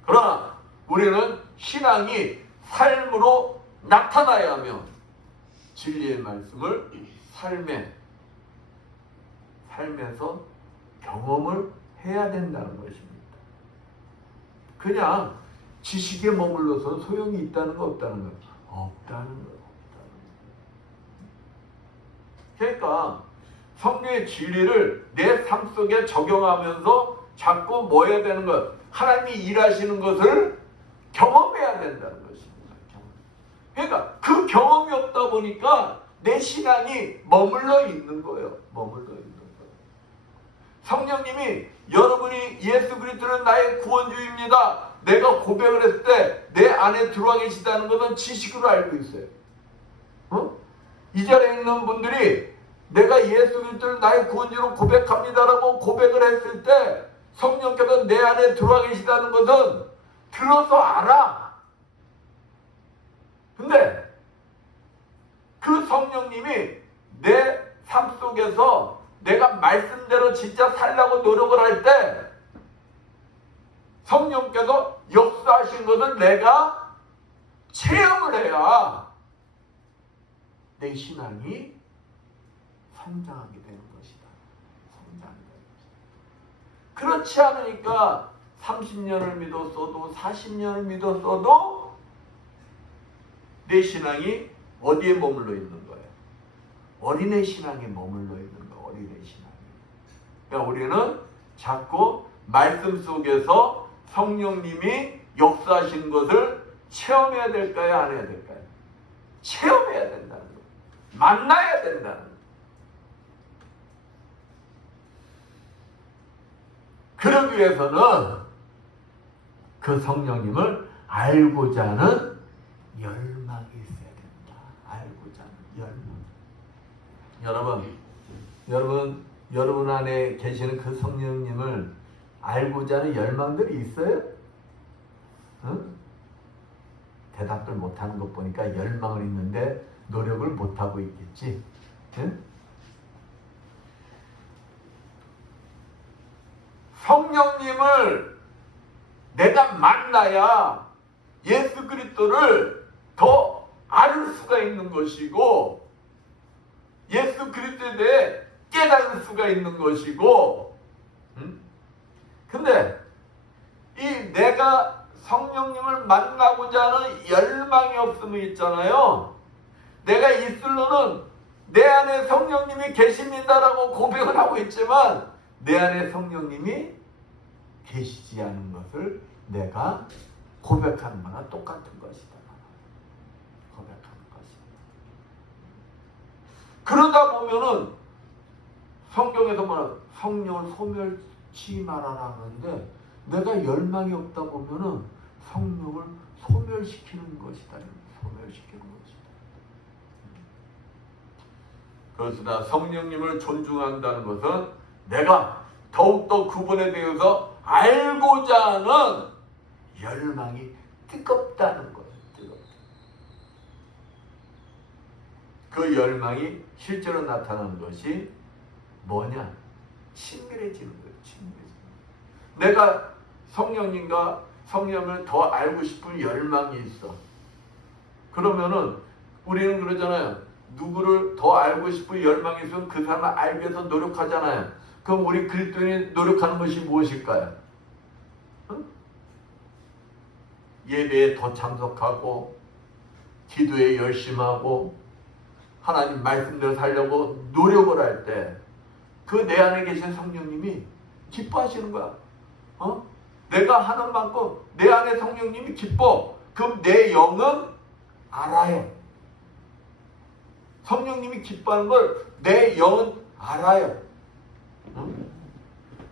그러나 우리는 신앙이 삶으로 나타나야 하며 진리의 말씀을 삶에서 경험을 해야 된다는 것입니다. 그냥 지식에 머물러서 소용이 있다는 거 없다는 거? 없다는 거. 그러니까 성령의 진리를 내 삶 속에 적용하면서 자꾸 뭐 해야 되는 것? 하나님이 일하시는 것을 경험해야 된다는 것입니다. 그러니까 그 경험이 없다 보니까 내 신앙이 머물러 있는 거예요. 머물러 있는 거예요. 성령님이 여러분이 예수 그리스도는 나의 구원주입니다. 내가 고백을 했을 때 내 안에 들어와 계시다는 것은 지식으로 알고 있어요. 이 자리에 있는 분들이 내가 예수 그리스도를 나의 구원주로 고백합니다라고 고백을 했을 때 성령께서 내 안에 들어와 계시다는 것은 들어서 알아. 근데 그 성령님이 내 삶 속에서 내가 말씀대로 진짜 살려고 노력을 할 때 성령께서 역사하신 것을 내가 체험을 해야 내 신앙이 성장하게 되는 것이다. 성장하게 되는 것이다. 그렇지 않으니까 30년을 믿었어도 40년을 믿었어도 내 신앙이 어디에 머물러 있는 거예요? 어린애 신앙에 머물러 있는 거예요. 어린애 신앙이. 그러니까 우리는 자꾸 말씀 속에서 성령님이 역사하신 것을 체험해야 될까요? 안 해야 될까요? 체험해야 된다는 거예요. 만나야 된다는 거예요. 그러기 위해서는 그 성령님을 알고자 하는 열망이 있어야 된다. 알고자 하는 열망. 여러분 안에 계시는 그 성령님을 알고자 하는 열망들이 있어요? 응? 대답을 못하는 것 보니까 열망은 있는데 노력을 못하고 있겠지. 응? 성령님을 내가 만나야 예수 그리스도를 더 알 수가 있는 것이고 예수 그리스도에 대해 깨달을 수가 있는 것이고 근데 이 내가 성령님을 만나고자 하는 열망이 없으면 있잖아요. 내가 입술로는 내 안에 성령님이 계십니다라고 고백을 하고 있지만 내 안에 성령님이 계시지 않은 것을 내가 고백하는 거나 똑같은 것이다. 고백하는 것이다. 그러다 보면은 성경에서 말하는 성령을 소멸치 말아라 하는데 내가 열망이 없다 보면은 성령을 소멸시키는 것이다. 소멸시키는 것이다. 그렇으나 성령님을 존중한다는 것은 내가 더욱더 그분에 대해서 알고자 하는 열망이 뜨겁다는 거예요. 뜨겁다. 그 열망이 실제로 나타나는 것이 뭐냐? 친밀해지는 거예요. 친밀해지는 거예요. 내가 성령님과 성령을 더 알고 싶은 열망이 있어. 그러면은 우리는 그러잖아요. 누구를 더 알고 싶은 열망이 있으면 그 사람을 알기 위해서 노력하잖아요. 그럼 우리 그리스도인이 노력하는 것이 무엇일까요? 응? 예배에 더 참석하고 기도에 열심히 하고 하나님 말씀대로 살려고 노력을 할 때 그 내 안에 계신 성령님이 기뻐하시는 거야. 내가 하는 만큼 내 안에 성령님이 기뻐. 그럼 내 영은 알아요. 성령님이 기뻐하는 걸 내 영은 알아요.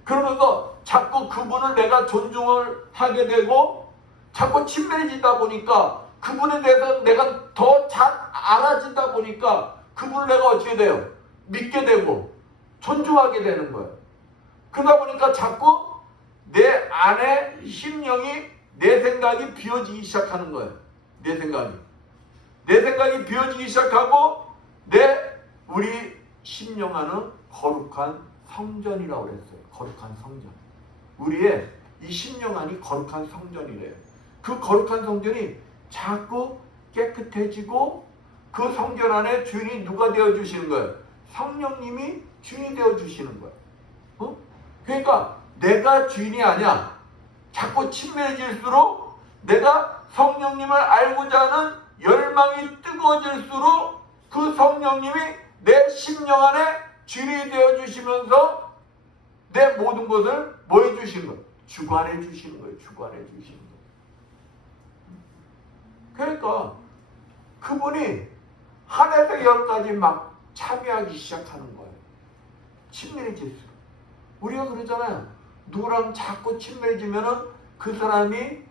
그러면서 자꾸 그분을 내가 존중을 하게 되고 자꾸 친밀해지다 보니까 그분에 대해서 내가 더 잘 알아지다 보니까 그분을 내가 어떻게 돼요? 믿게 되고 존중하게 되는 거예요. 그러다 보니까 자꾸 내 안에 심령이 내 생각이 비워지기 시작하는 거예요. 내 생각이 비워지기 시작하고 우리 심령 안은 거룩한 성전이라고 그랬어요. 거룩한 성전. 우리의 이 심령 안이 거룩한 성전이래요. 그 거룩한 성전이 자꾸 깨끗해지고 그 성전 안에 주인이 누가 되어주시는 거예요? 성령님이 주인이 되어주시는 거예요. 그러니까 내가 주인이 아니야. 자꾸 친밀해질수록 내가 성령님을 알고자 하는 열망이 뜨거워질수록 그 성령님이 내 심령 안에 주인이 되어주시면서 내 모든 것을 뭐 해주시는 거예요? 주관해 주시는 거예요. 주관해 주시는 거예요. 그러니까 그분이 하나에서 열까지 막 참여하기 시작하는 거예요. 친밀해질수록. 우리가 그러잖아요. 누구랑 자꾸 친밀해지면은 그 사람이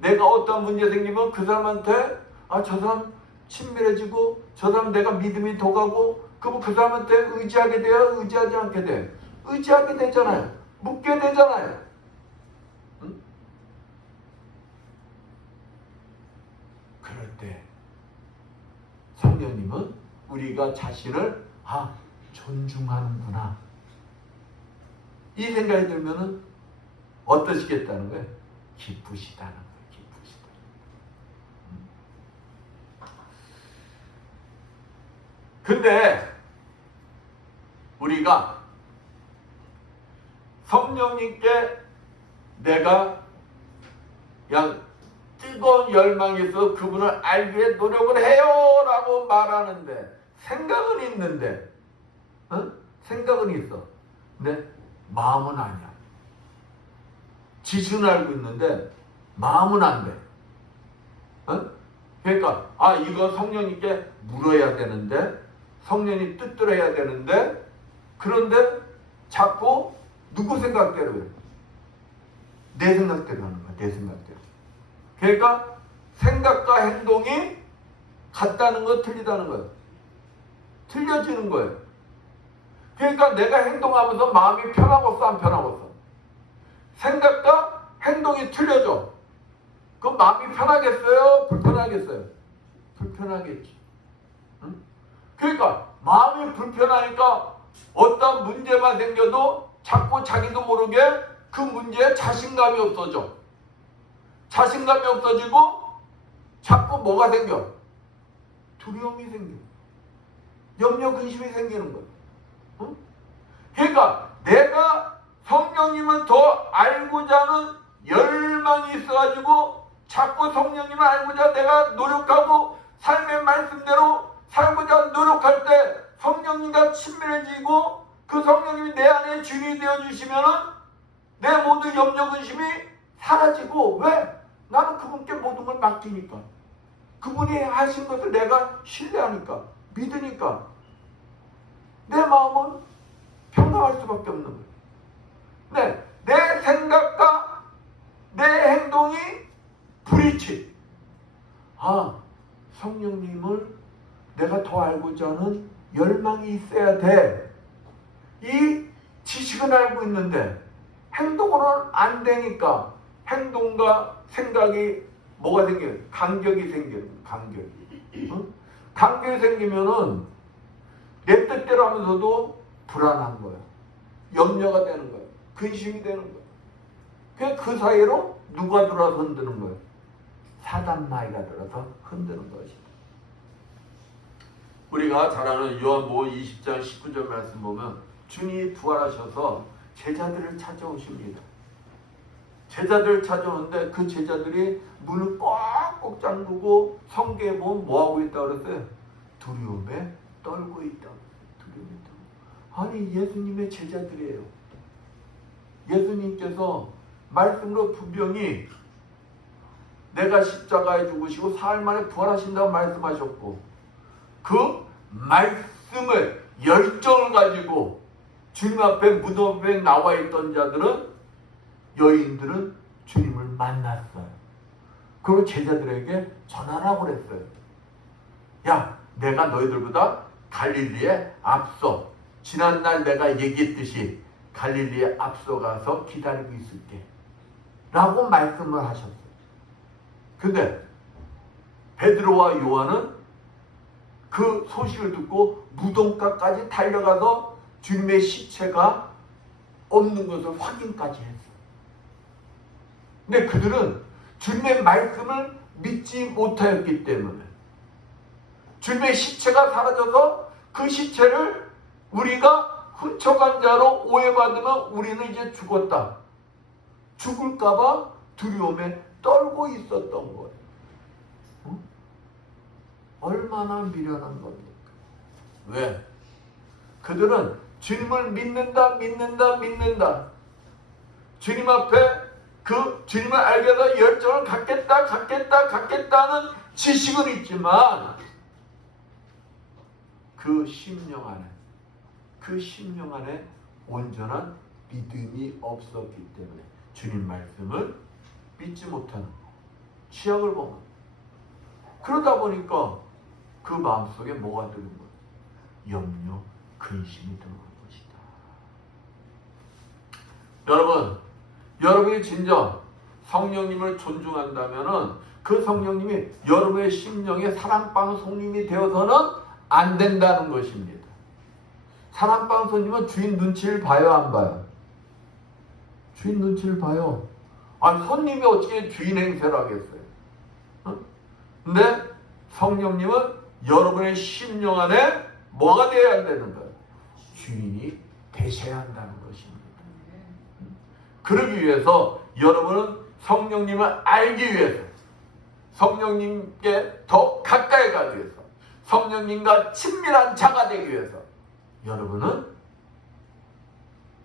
내가 어떤 문제 생기면 그 사람한테 저 사람 친밀해지고 저 사람 내가 믿음이 더 가고 그럼 그 사람한테 의지하게 돼요? 의지하지 않게 돼요? 의지하게 되잖아요. 묻게 되잖아요. 응? 그럴 때 성령님은 우리가 자신을 존중하는구나 이 생각이 들면은 어떠시겠다는 거예요? 기쁘시다는 거예요. 기쁘시다. 근데 우리가 성령님께 내가 그냥 뜨거운 열망이 있어 그분을 알기 위해 노력을 해요 라고 말하는데 생각은 있는데 생각은 있어. 근데 마음은 아니야. 지식은 알고 있는데 마음은 안 돼. 그러니까 이거 성령님께 물어야 되는데 성령이 뜻대로 해야 되는데 그런데 자꾸 누구 생각대로 해? 내 생각대로 하는 거야. 내 생각대로. 그러니까 생각과 행동이 같다는 거 틀리다는 거예요. 틀려지는 거예요. 그러니까 내가 행동하면서 마음이 편하겠어 안 편하겠어? 생각과 행동이 틀려져. 그럼 마음이 편하겠어요? 불편하겠어요? 불편하겠지. 응? 그러니까 마음이 불편하니까 어떤 문제만 생겨도 자꾸 자기도 모르게 그 문제에 자신감이 없어져. 자신감이 없어지고 자꾸 뭐가 생겨? 두려움이 생겨. 염려 근심이 생기는 거야. 응? 그러니까 내가 성령님을 더 알고자 하는 열망이 있어가지고 자꾸 성령님을 알고자 내가 노력하고 삶의 말씀대로 살고자 노력할 때 성령님과 친밀해지고 그 성령님이 내 안에 주인이 되어주시면은 내 모든 염려 근심이 사라지고 왜? 나는 그분께 모든 걸 맡기니까. 그분이 하신 것을 내가 신뢰하니까 믿으니까 내 마음은 평강할 수밖에 없는 거예요. 네, 내 생각과 내 행동이 불일치. 성령님을 내가 더 알고자 하는 열망이 있어야 돼. 이 지식은 알고 있는데 행동으로는 안 되니까 행동과 생각이 뭐가 생겨요? 간격이 생겨요. 간격이. 간격이 생기면은 내 뜻대로 하면서도 불안한 거야. 염려가 되는 거야. 근심이 되는 거야. 그 사이로 누가 들어와서 흔드는 거예요? 사단 마귀가 들어서 흔드는 것이다. 우리가 잘 아는 요한복음 20장 19절 말씀 보면 주님이 부활하셔서 제자들을 찾아오십니다. 제자들을 찾아오는데 그 제자들이 문을 꽉꽉 잠그고 성경에 보면 뭐하고 있다고 그랬어요? 두려움에 떨고 있다고. 두려움에 떨고. 아니 예수님의 제자들이에요. 예수님께서 말씀으로 분명히 내가 십자가에 죽으시고 사흘 만에 부활하신다고 말씀하셨고 그 말씀을 열정을 가지고 주님 앞에 무덤 앞에 나와 있던 자들은 여인들은 주님을 만났어요. 그리고 제자들에게 전하라고 그랬어요. 야, 내가 너희들보다 갈릴리에 앞서 지난날 내가 얘기했듯이 갈릴리에 앞서가서 기다리고 있을게 라고 말씀을 하셨어요. 근데 베드로와 요한은 그 소식을 듣고 무덤가까지 달려가서 주님의 시체가 없는 것을 확인까지 했어요. 근데 그들은 주님의 말씀을 믿지 못하였기 때문에 주님의 시체가 사라져서 그 시체를 우리가 훔쳐간 자로 오해받으면 우리는 이제 죽었다. 죽을까봐 두려움에 떨고 있었던 거예요. 응? 얼마나 미련한 겁니까? 왜? 그들은 주님을 믿는다. 주님 앞에 그 주님을 알게 해서 열정을 갖겠다는 지식은 있지만 그 심령 안에 온전한 믿음이 없었기 때문에 주님 말씀을 믿지 못하는 취약을 보면 그러다 보니까 그 마음속에 뭐가 드는 거예요? 염려, 근심이 드는 것이다. 여러분이 진정 성령님을 존중한다면은 그 성령님이 여러분의 심령에 사랑방 성령이 되어서는 안 된다는 것입니다. 사랑방 성령님은 주인 눈치를 봐요, 안 봐요? 주인 눈치를 봐요. 아니 손님이 어떻게 주인 행세를 하겠어요? 근데 성령님은 여러분의 심령 안에 뭐가 되어야 되는 거예요? 주인이 되셔야 한다는 것입니다. 그러기 위해서 여러분은 성령님을 알기 위해서 성령님께 더 가까이 가기 위해서 성령님과 친밀한 자가 되기 위해서 여러분은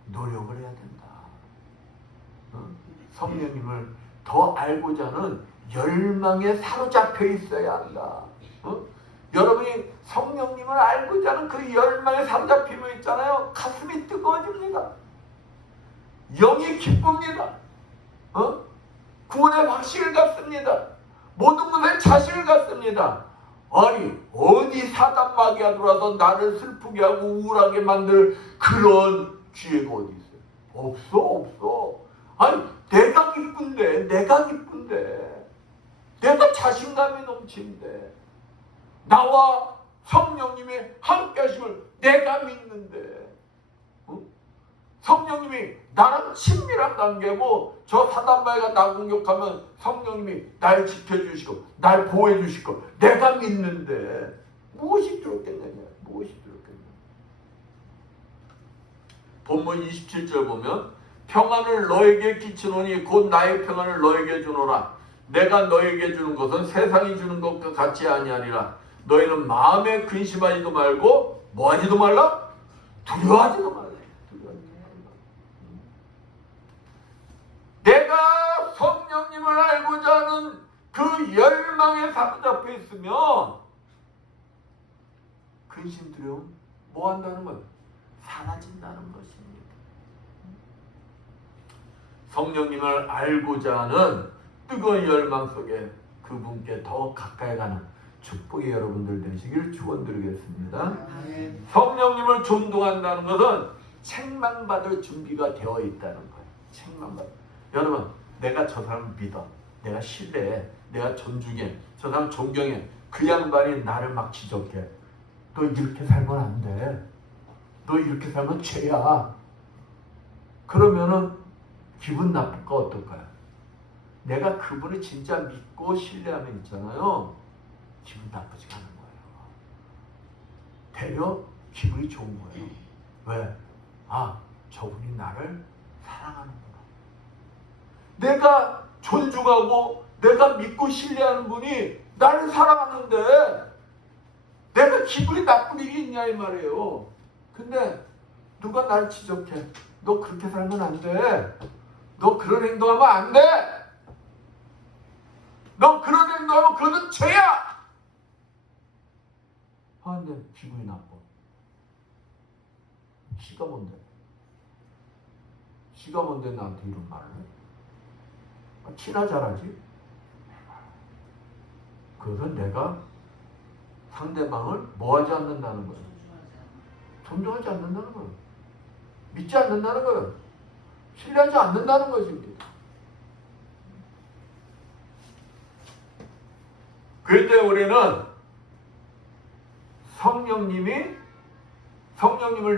노력을 해야 된다. 성령님을 더 알고자 하는 열망에 사로잡혀 있어야 한다. 여러분이 성령님을 알고자 하는 그 열망에 사로잡히면 있잖아요. 가슴이 뜨거워집니다. 영이 기쁩니다. 구원의 확신을 갖습니다. 모든 것에 자신을 갖습니다. 아니 어디 사단 마귀가 들어와서 나를 슬프게 하고 우울하게 만들 그런 기회가 어디 있어요? 없어. 아니 내가 기쁜데 내가 자신감이 넘치는데 나와 성령님이 함께 하심을 내가 믿는데 성령님이 나랑 친밀한 관계고 저 사단마귀가 나 공격하면 성령님이 날 지켜주시고 날 보호해주시고 내가 믿는데 무엇이 두렵겠느냐. 본문 27절 보면 평안을 너에게 끼치노니 곧 나의 평안을 너에게 주노라. 내가 너에게 주는 것은 세상이 주는 것과 같이 아니하니라. 너희는 마음에 근심하지도 말고 뭐하지도 말라? 두려워하지도 말라. 내가 성령님을 알고자 하는 그 열망에 사로잡혀 있으면 근심 두려움 뭐 한다는 거예요? 사라진다는 것입니다. 성령님을 알고자 하는 뜨거운 열망 속에 그분께 더 가까이 가는 축복의 여러분들 되시기를 축원드리겠습니다. 성령님을 존중한다는 것은 책망받을 준비가 되어 있다는 거예요. 책망받을. 여러분, 내가 저 사람을 믿어, 내가 신뢰해, 내가 존중해, 저 사람 존경해. 그 양반이 나를 막 지적해. 너 이렇게 살면 안 돼. 너 이렇게 살면 죄야. 그러면은 기분 나쁠까 어떨까요? 내가 그분을 진짜 믿고 신뢰하면 있잖아요. 기분 나쁘지가 않은 거예요. 되려 기분이 좋은 거예요. 왜? 저분이 나를 사랑하는구나. 내가 존중하고 내가 믿고 신뢰하는 분이 나를 사랑하는데 내가 기분이 나쁜 일이 있냐 이 말이에요. 근데 누가 나를 지적해. 너 그렇게 살면 안 돼. 너 그런 행동하면 안 돼. 너 그런 행동하면 그거는 죄야. 근데 기분이 나빠. 시가 뭔데? 시가 뭔데 나한테 이런 말을 해? 티나 잘하지? 그것은 내가 상대방을 뭐하지 않는다는 거예요. 존중하지 않는다는 거예요. 믿지 않는다는 거예요. 신뢰하지 않는다는 것입니다. 그럴 때 우리는 성령님을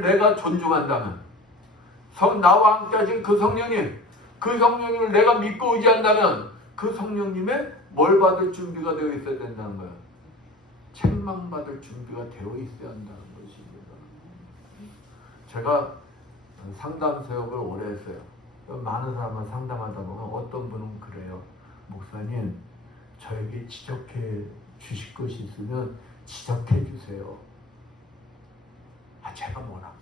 내가 존중한다면 나와 함께 하신 그 성령님을 내가 믿고 의지한다면 그 성령님의 뭘 받을 준비가 되어 있어야 된다는 거예요. 책망받을 준비가 되어 있어야 한다는 것입니다. 제가 상담 사역을 오래 했어요. 많은 사람을 상담하다 보면 어떤 분은 그래요. 목사님, 저에게 지적해 주실 것이 있으면 지적해 주세요. 제가 뭐라고?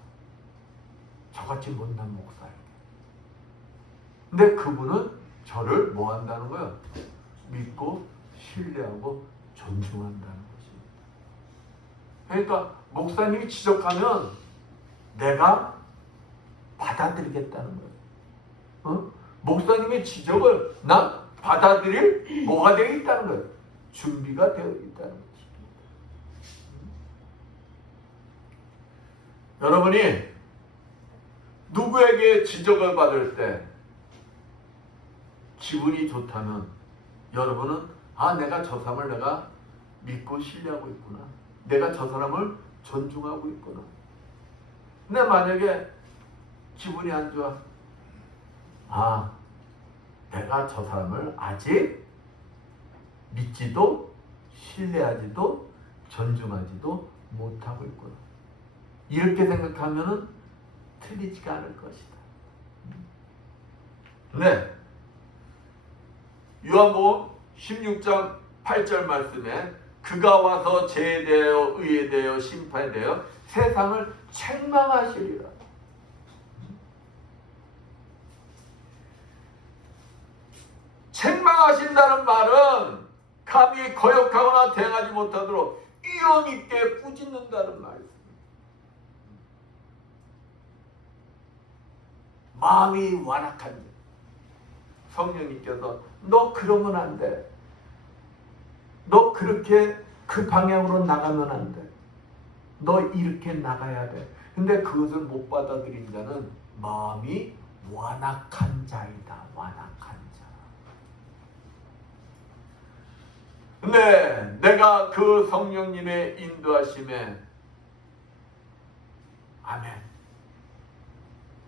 저같이 못난 목사에게. 근데 그분은 저를 뭐 한다는 거예요? 믿고 신뢰하고 존중한다는 것입니다. 그러니까 목사님이 지적하면 내가 받아들이겠다는 거예요. 목사님의 지적을 난 받아들일 뭐가 되어 있다는 거예요? 준비가 되어 있다는 것입니다. 여러분이 누구에게 지적을 받을 때 기분이 좋다면 여러분은 내가 저 사람을 내가 믿고 신뢰하고 있구나. 내가 저 사람을 존중하고 있구나. 근데 만약에 기분이 안 좋아. 내가 저 사람을 아직 믿지도 신뢰하지도 존중하지도 못하고 있구나. 이렇게 생각하면 틀리지가 않을 것이다. 네. 요한복음 16장 8절 말씀에 그가 와서 죄에 대하여 의에 대하여 심판에 대하여 세상을 책망하시리라. 책망하신다는 말은 감히 거역하거나 대응하지 못하도록 위험 있게 꾸짖는다는 말이에요. 마음이 완악한 자. 성령님께서 너 그러면 안 돼. 너 그렇게 그 방향으로 나가면 안 돼. 너 이렇게 나가야 돼. 근데 그것을 못 받아들인 자는 마음이 완악한 자이다. 완악한 자. 근데 내가 그 성령님의 인도하심에 아멘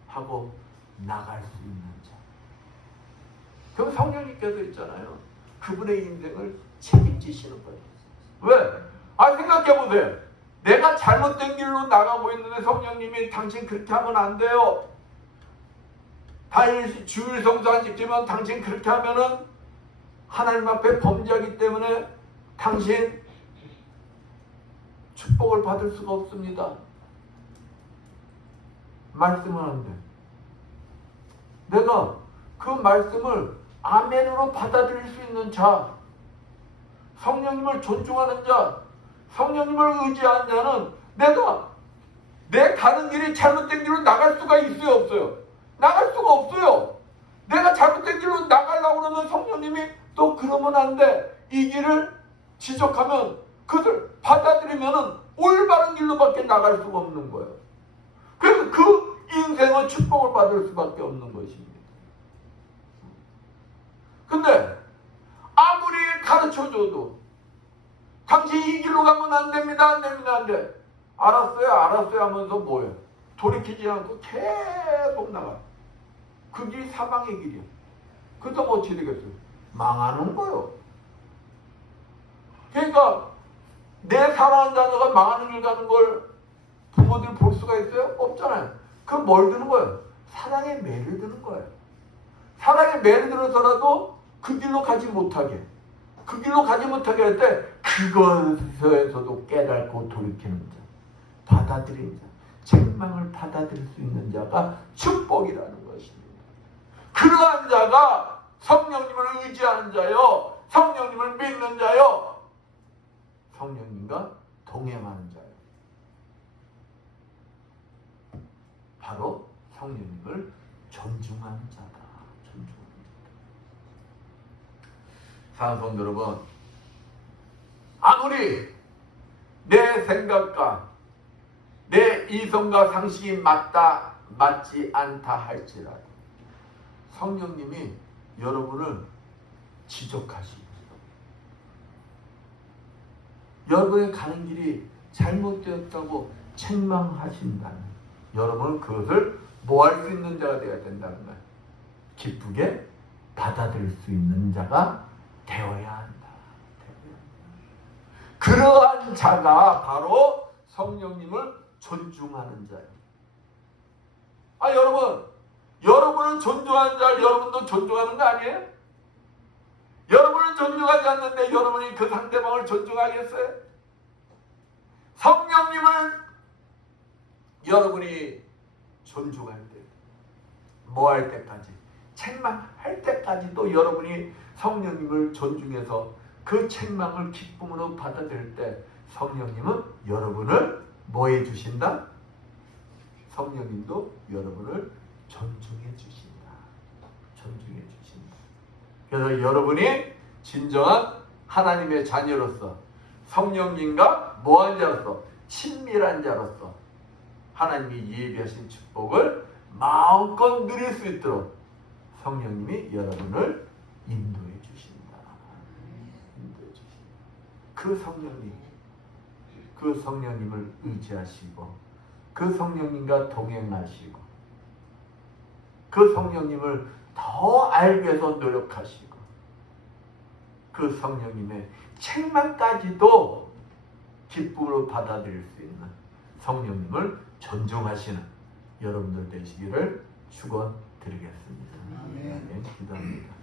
하고 나갈 수 있는 자. 그럼 성령님께서 있잖아요. 그분의 인생을 책임지시는 거예요. 왜? 생각해보세요. 내가 잘못된 길로 나가고 있는데 성령님이 당신 그렇게 하면 안 돼요. 주일 성수 안 지키면 당신 그렇게 하면은 하나님 앞에 범죄하기 때문에 당신 축복을 받을 수가 없습니다. 말씀은 안 돼. 내가 그 말씀을 아멘으로 받아들일 수 있는 자, 성령님을 존중하는 자, 성령님을 의지하는 자는 내가 내 가는 길이 잘못된 길로 나갈 수가 있어요, 없어요? 나갈 수가 없어요. 내가 잘못된 길로 나가려고 그러면 성령님이 또 그러면 안 돼. 이 길을 지적하면 그들 받아들이면 올바른 길로밖에 나갈 수가 없는 거예요. 그래서 그 인생은 축복을 받을 수밖에 없는 것입니다. 근데 아무리 가르쳐줘도 당신 이 길로 가면 안 됩니다, 안 됩니다, 안 돼. 알았어요 하면서 뭐예요? 돌이키지 않고 계속 나가. 그 길이 사망의 길이야. 그래서 어떻게 되겠어요? 망하는 거예요. 그러니까 내 사랑하는 자녀가 망하는 길 가는 걸 부모들이 볼 수가 있어요? 없잖아요. 그럼 뭘 드는 거예요? 사랑에 매를 드는 거예요. 사랑에 매를 들어서라도 그 길로 가지 못하게, 그 길로 가지 못하게 할 때 그것에서도 깨닫고 돌이키는 자, 받아들이는 자, 책망을 받아들일 수 있는 자가 축복이라는 것입니다. 그러한 자가 성령님을 의지하는 자요, 성령님을 믿는 자요, 성령님과 동행하는 자요. 바로 성령님을 존중하는 자다. 존중하는 자다. 사랑하는 성도 여러분, 아무리 내 생각과 내 이성과 상식이 맞지 않다 할지라도 성령님이 여러분을 지적하시고 여러분의 가는 길이 잘못되었다고 책망하신다면 여러분은 그것을 뭐 할 수 있는 자가 되어야 된다는 거예요. 기쁘게 받아들일 수 있는 자가 되어야 한다. 그러한 자가 바로 성령님을 존중하는 자예요. 여러분은 존중하는 자를 여러분도 존중하는 거 아니에요? 여러분을 존중하지 않는데 여러분이 그 상대방을 존중하겠어요? 성령님을 여러분이 존중할 때, 뭐 할 때까지, 책망할 때까지도 여러분이 성령님을 존중해서 그 책망을 기쁨으로 받아들일 때 성령님은 여러분을 뭐 해주신다? 성령님도 여러분을 존중해 주신다. 존중해 주신다. 그래서 여러분이 진정한 하나님의 자녀로서 성령님과 뭐한 자로서 친밀한 자로서 하나님이 예비하신 축복을 마음껏 누릴 수 있도록 성령님이 여러분을 인도해 주신다. 인도해 주신다. 그 성령님을 의지하시고 그 성령님과 동행하시고 그 성령님을 더 알기 위해서 노력하시고 그 성령님의 책망까지도 기쁨으로 받아들일 수 있는 성령님을 존중하시는 여러분들 되시기를 축원드리겠습니다. 아멘. 기도합니다.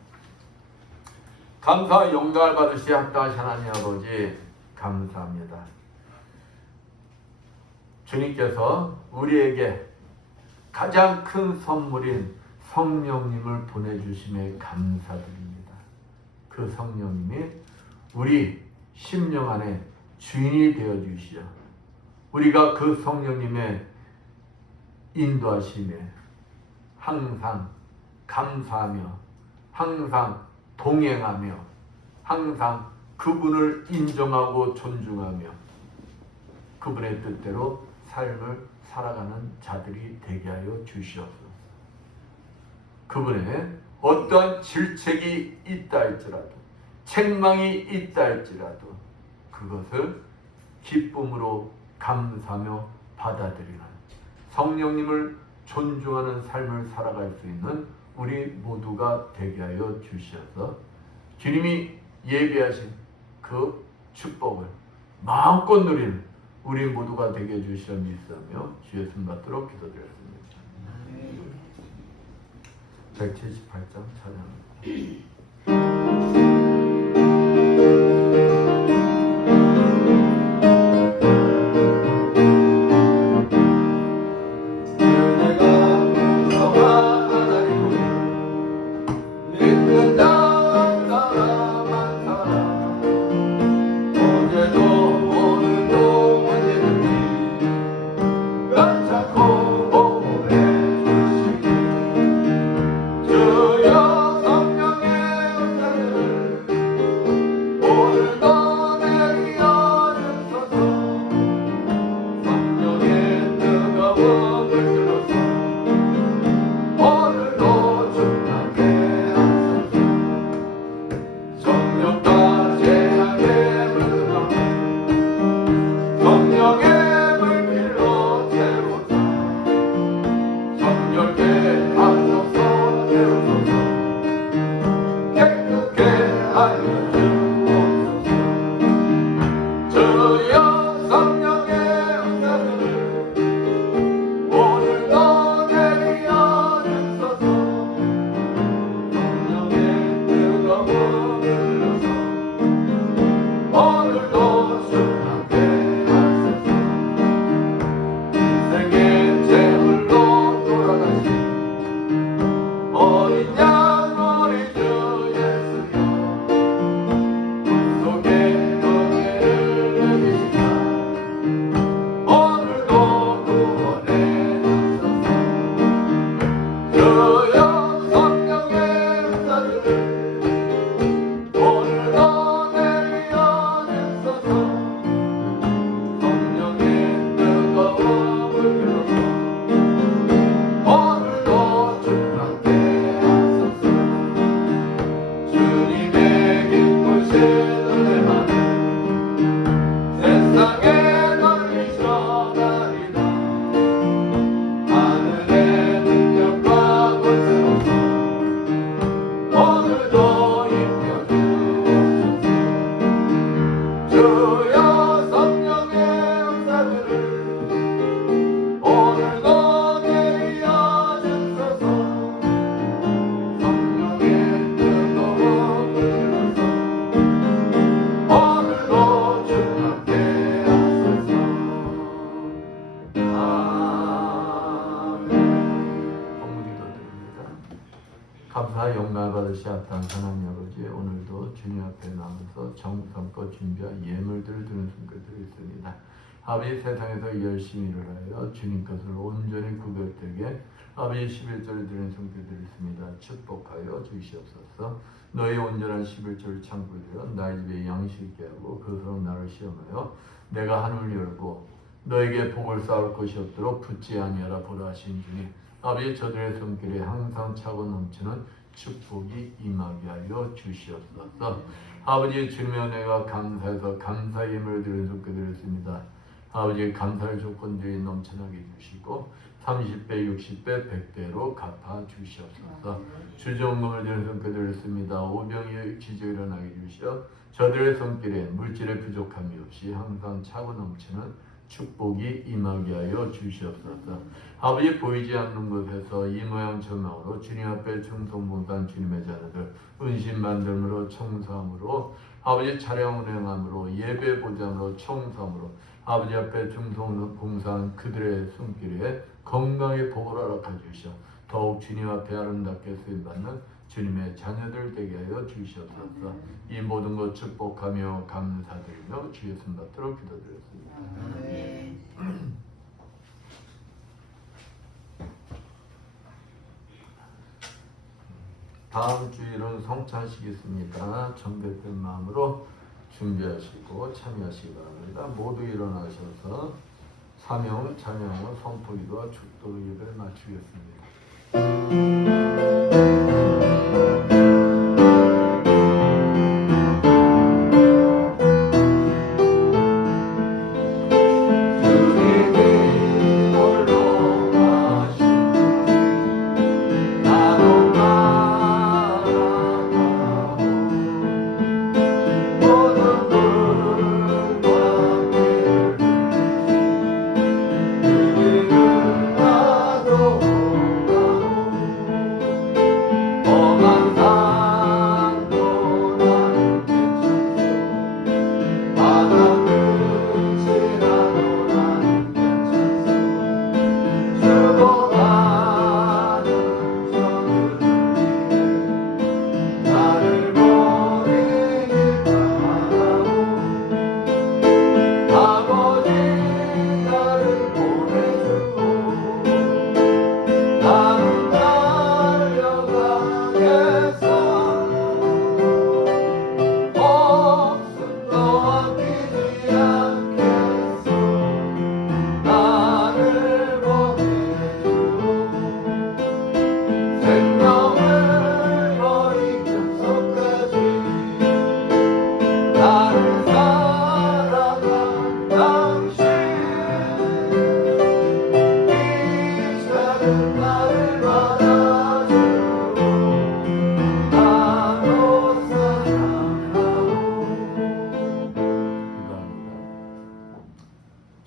감사와 영광을 받으시 합당하신 하나님 아버지 감사합니다. 주님께서 우리에게 가장 큰 선물인 성령님을 보내주심에 감사드립니다. 그 성령님이 우리 심령 안에 주인이 되어주시어 우리가 그 성령님의 인도하심에 항상 감사하며 항상 동행하며 항상 그분을 인정하고 존중하며 그분의 뜻대로 삶을 살아가는 자들이 되게 하여 주시옵소서. 그분의 어떠한 질책이 있다 할지라도 책망이 있다 할지라도 그것을 기쁨으로 감사하며 받아들이는 성령님을 존중하는 삶을 살아갈 수 있는 우리 모두가 되게 하여 주시어서 주님이 예비하신 그 축복을 마음껏 누리는 우리 모두가 되게 해주시어 믿으며 주의 손 받도록 기도드렸습니다. 178장 찬양. 감사 영광 받으시옵다 하나님 아버지, 오늘도 주님 앞에 나와서 정성껏 준비한 예물들을 드는 손길들이 있습니다. 아버지, 세상에서 열심히 일을 하여 주님 것을 온전히 구별되게 아버지 11절을 드리는 손길들이 있습니다. 축복하여 주시옵소서. 너의 온전한 11절을 창고되어 나의 집에 양식 있게 하고 그것으로 나를 시험하여 내가 하늘을 열고 너에게 복을 쌓을 것이 없도록 붙지 아니하라 보라 하신 주님, 아버지, 저들의 손길에 항상 차고 넘치는 축복이 임하게 하여 주시옵소서. 아버지, 주님의 은혜가 감사해서 감사의 예물을 드리는 손길들이 있습니다. 아버지, 감사의 조건들이 넘쳐나게 주시고 30배, 60배, 100배로 갚아 주시옵소서. 주정금을 드리는 손길들이 있습니다. 오병이 지져 일어나게 주시어 저들의 손길에 물질의 부족함이 없이 항상 차고 넘치는 축복이 임하게 하여 주시옵소서. 아버지, 보이지 않는 곳에서 이 모양 저 모양으로 주님 앞에 충성봉사한 주님의 자녀들 은신 만듦으로 청소함으로 아버지 차량 운행함으로 예배 보장으로 청소함으로 아버지 앞에 충성봉사한 그들의 손길에 건강의 복을 허락해 주시어 더욱 주님 앞에 아름답게 쓰임받는 주님의 자녀들 되게 하여 주시옵소서. 이 모든 것 축복하며 감사드리며 주의 손 받도록 기도드렸습니다. 다음 주일은 성찬식이 있습니다. 정결된 마음으로 준비하시고 참여하시기 바랍니다. 모두 일어나셔서 사명, 찬양과 선포기도와 축도 예배를 마치겠습니다.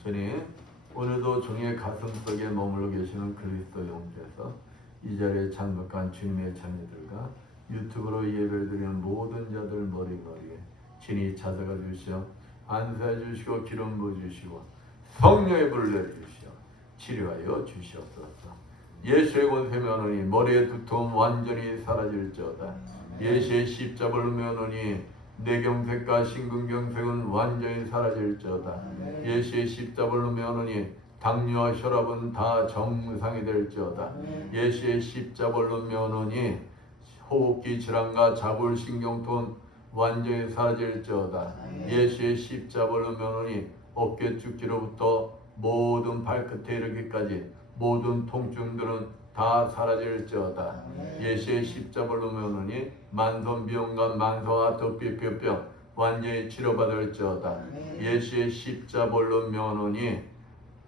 주님, 오늘도 종의 가슴속에 머물러 계시는 그리스도 영주에서 이 자리에 참석한 주님의 자녀들과 유튜브로 예배를 드리는 모든 자들 머리머리에 친히 찾아가 주시어 안수해 주시고 기름 부어 주시고 성령의 불을 내려주시어 치료하여 주시옵소서. 예수의 권세 면허니 머리의 두통 완전히 사라질지어다. 예수의 십자벌로 면허니 뇌경색과 심근경색은 완전히 사라질지어다. 예수의 십자벌로 면허니 당뇨와 혈압은 다 정상이 될지어다. 예수의 십자벌로 면허니 호흡기 질환과 자골신경통은 완전히 사라질지어다. 예수의 십자벌로 면허니 어깨 축지로부터 모든 발끝에 이르기까지 모든 통증들은 다 사라질지어다. 예수의 십자벌로 면허니 만성비용과 만성아토피병 완전히 치료받을지어다. 예수의 십자벌로 면허니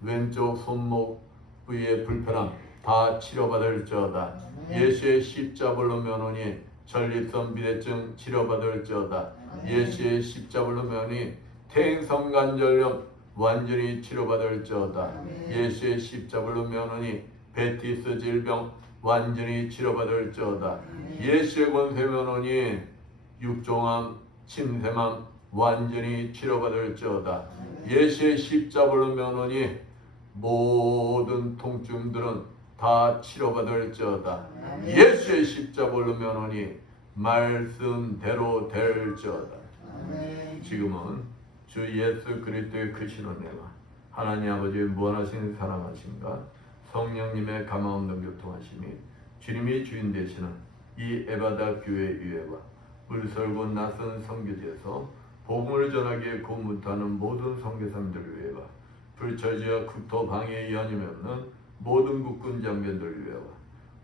왼쪽 손목 부위의 불편함 다 치료받을지어다. 예수의 십자벌로 면허니 전립선 비대증 치료받을지어다. 예수의 십자벌로 면허니 퇴행성관절염 완전히 치료받을지어다. 예수의 십자벌로 면허니 베티스 질병 완전히 치료받을지어다. 예수의 권세 면허니 육종암, 침샘암 완전히 치료받을지어다. 예수의 십자벌로 면허니 모든 통증들은 다 치료받을지어다. 예수의 십자벌로 면허니 말씀대로 될지어다. 지금은 주 예수 그리스도의 크신 은혜와 하나님 아버지의 무한하신 사랑하심과 성령님의 감화없는 교통하심이 주님이 주인 되시는 이 에바다 교회 유회와 물설고 낯선 선교지에서 복음을 전하기에 고문하는 모든 선교사님들 위해와 불처지와 국토 방해에 연임이 없는 모든 국군 장병들 위해와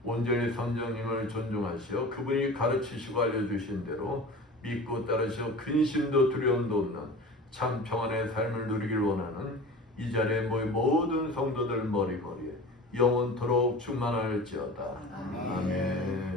온전히 선장님을 존중하시어 그분이 가르치시고 알려주신 대로 믿고 따르시어 근심도 두려움도 없는 참 평안의 삶을 누리길 원하는 이 자리에 모인 모든 성도들 머리머리에 영원토록 충만할지어다. 아멘.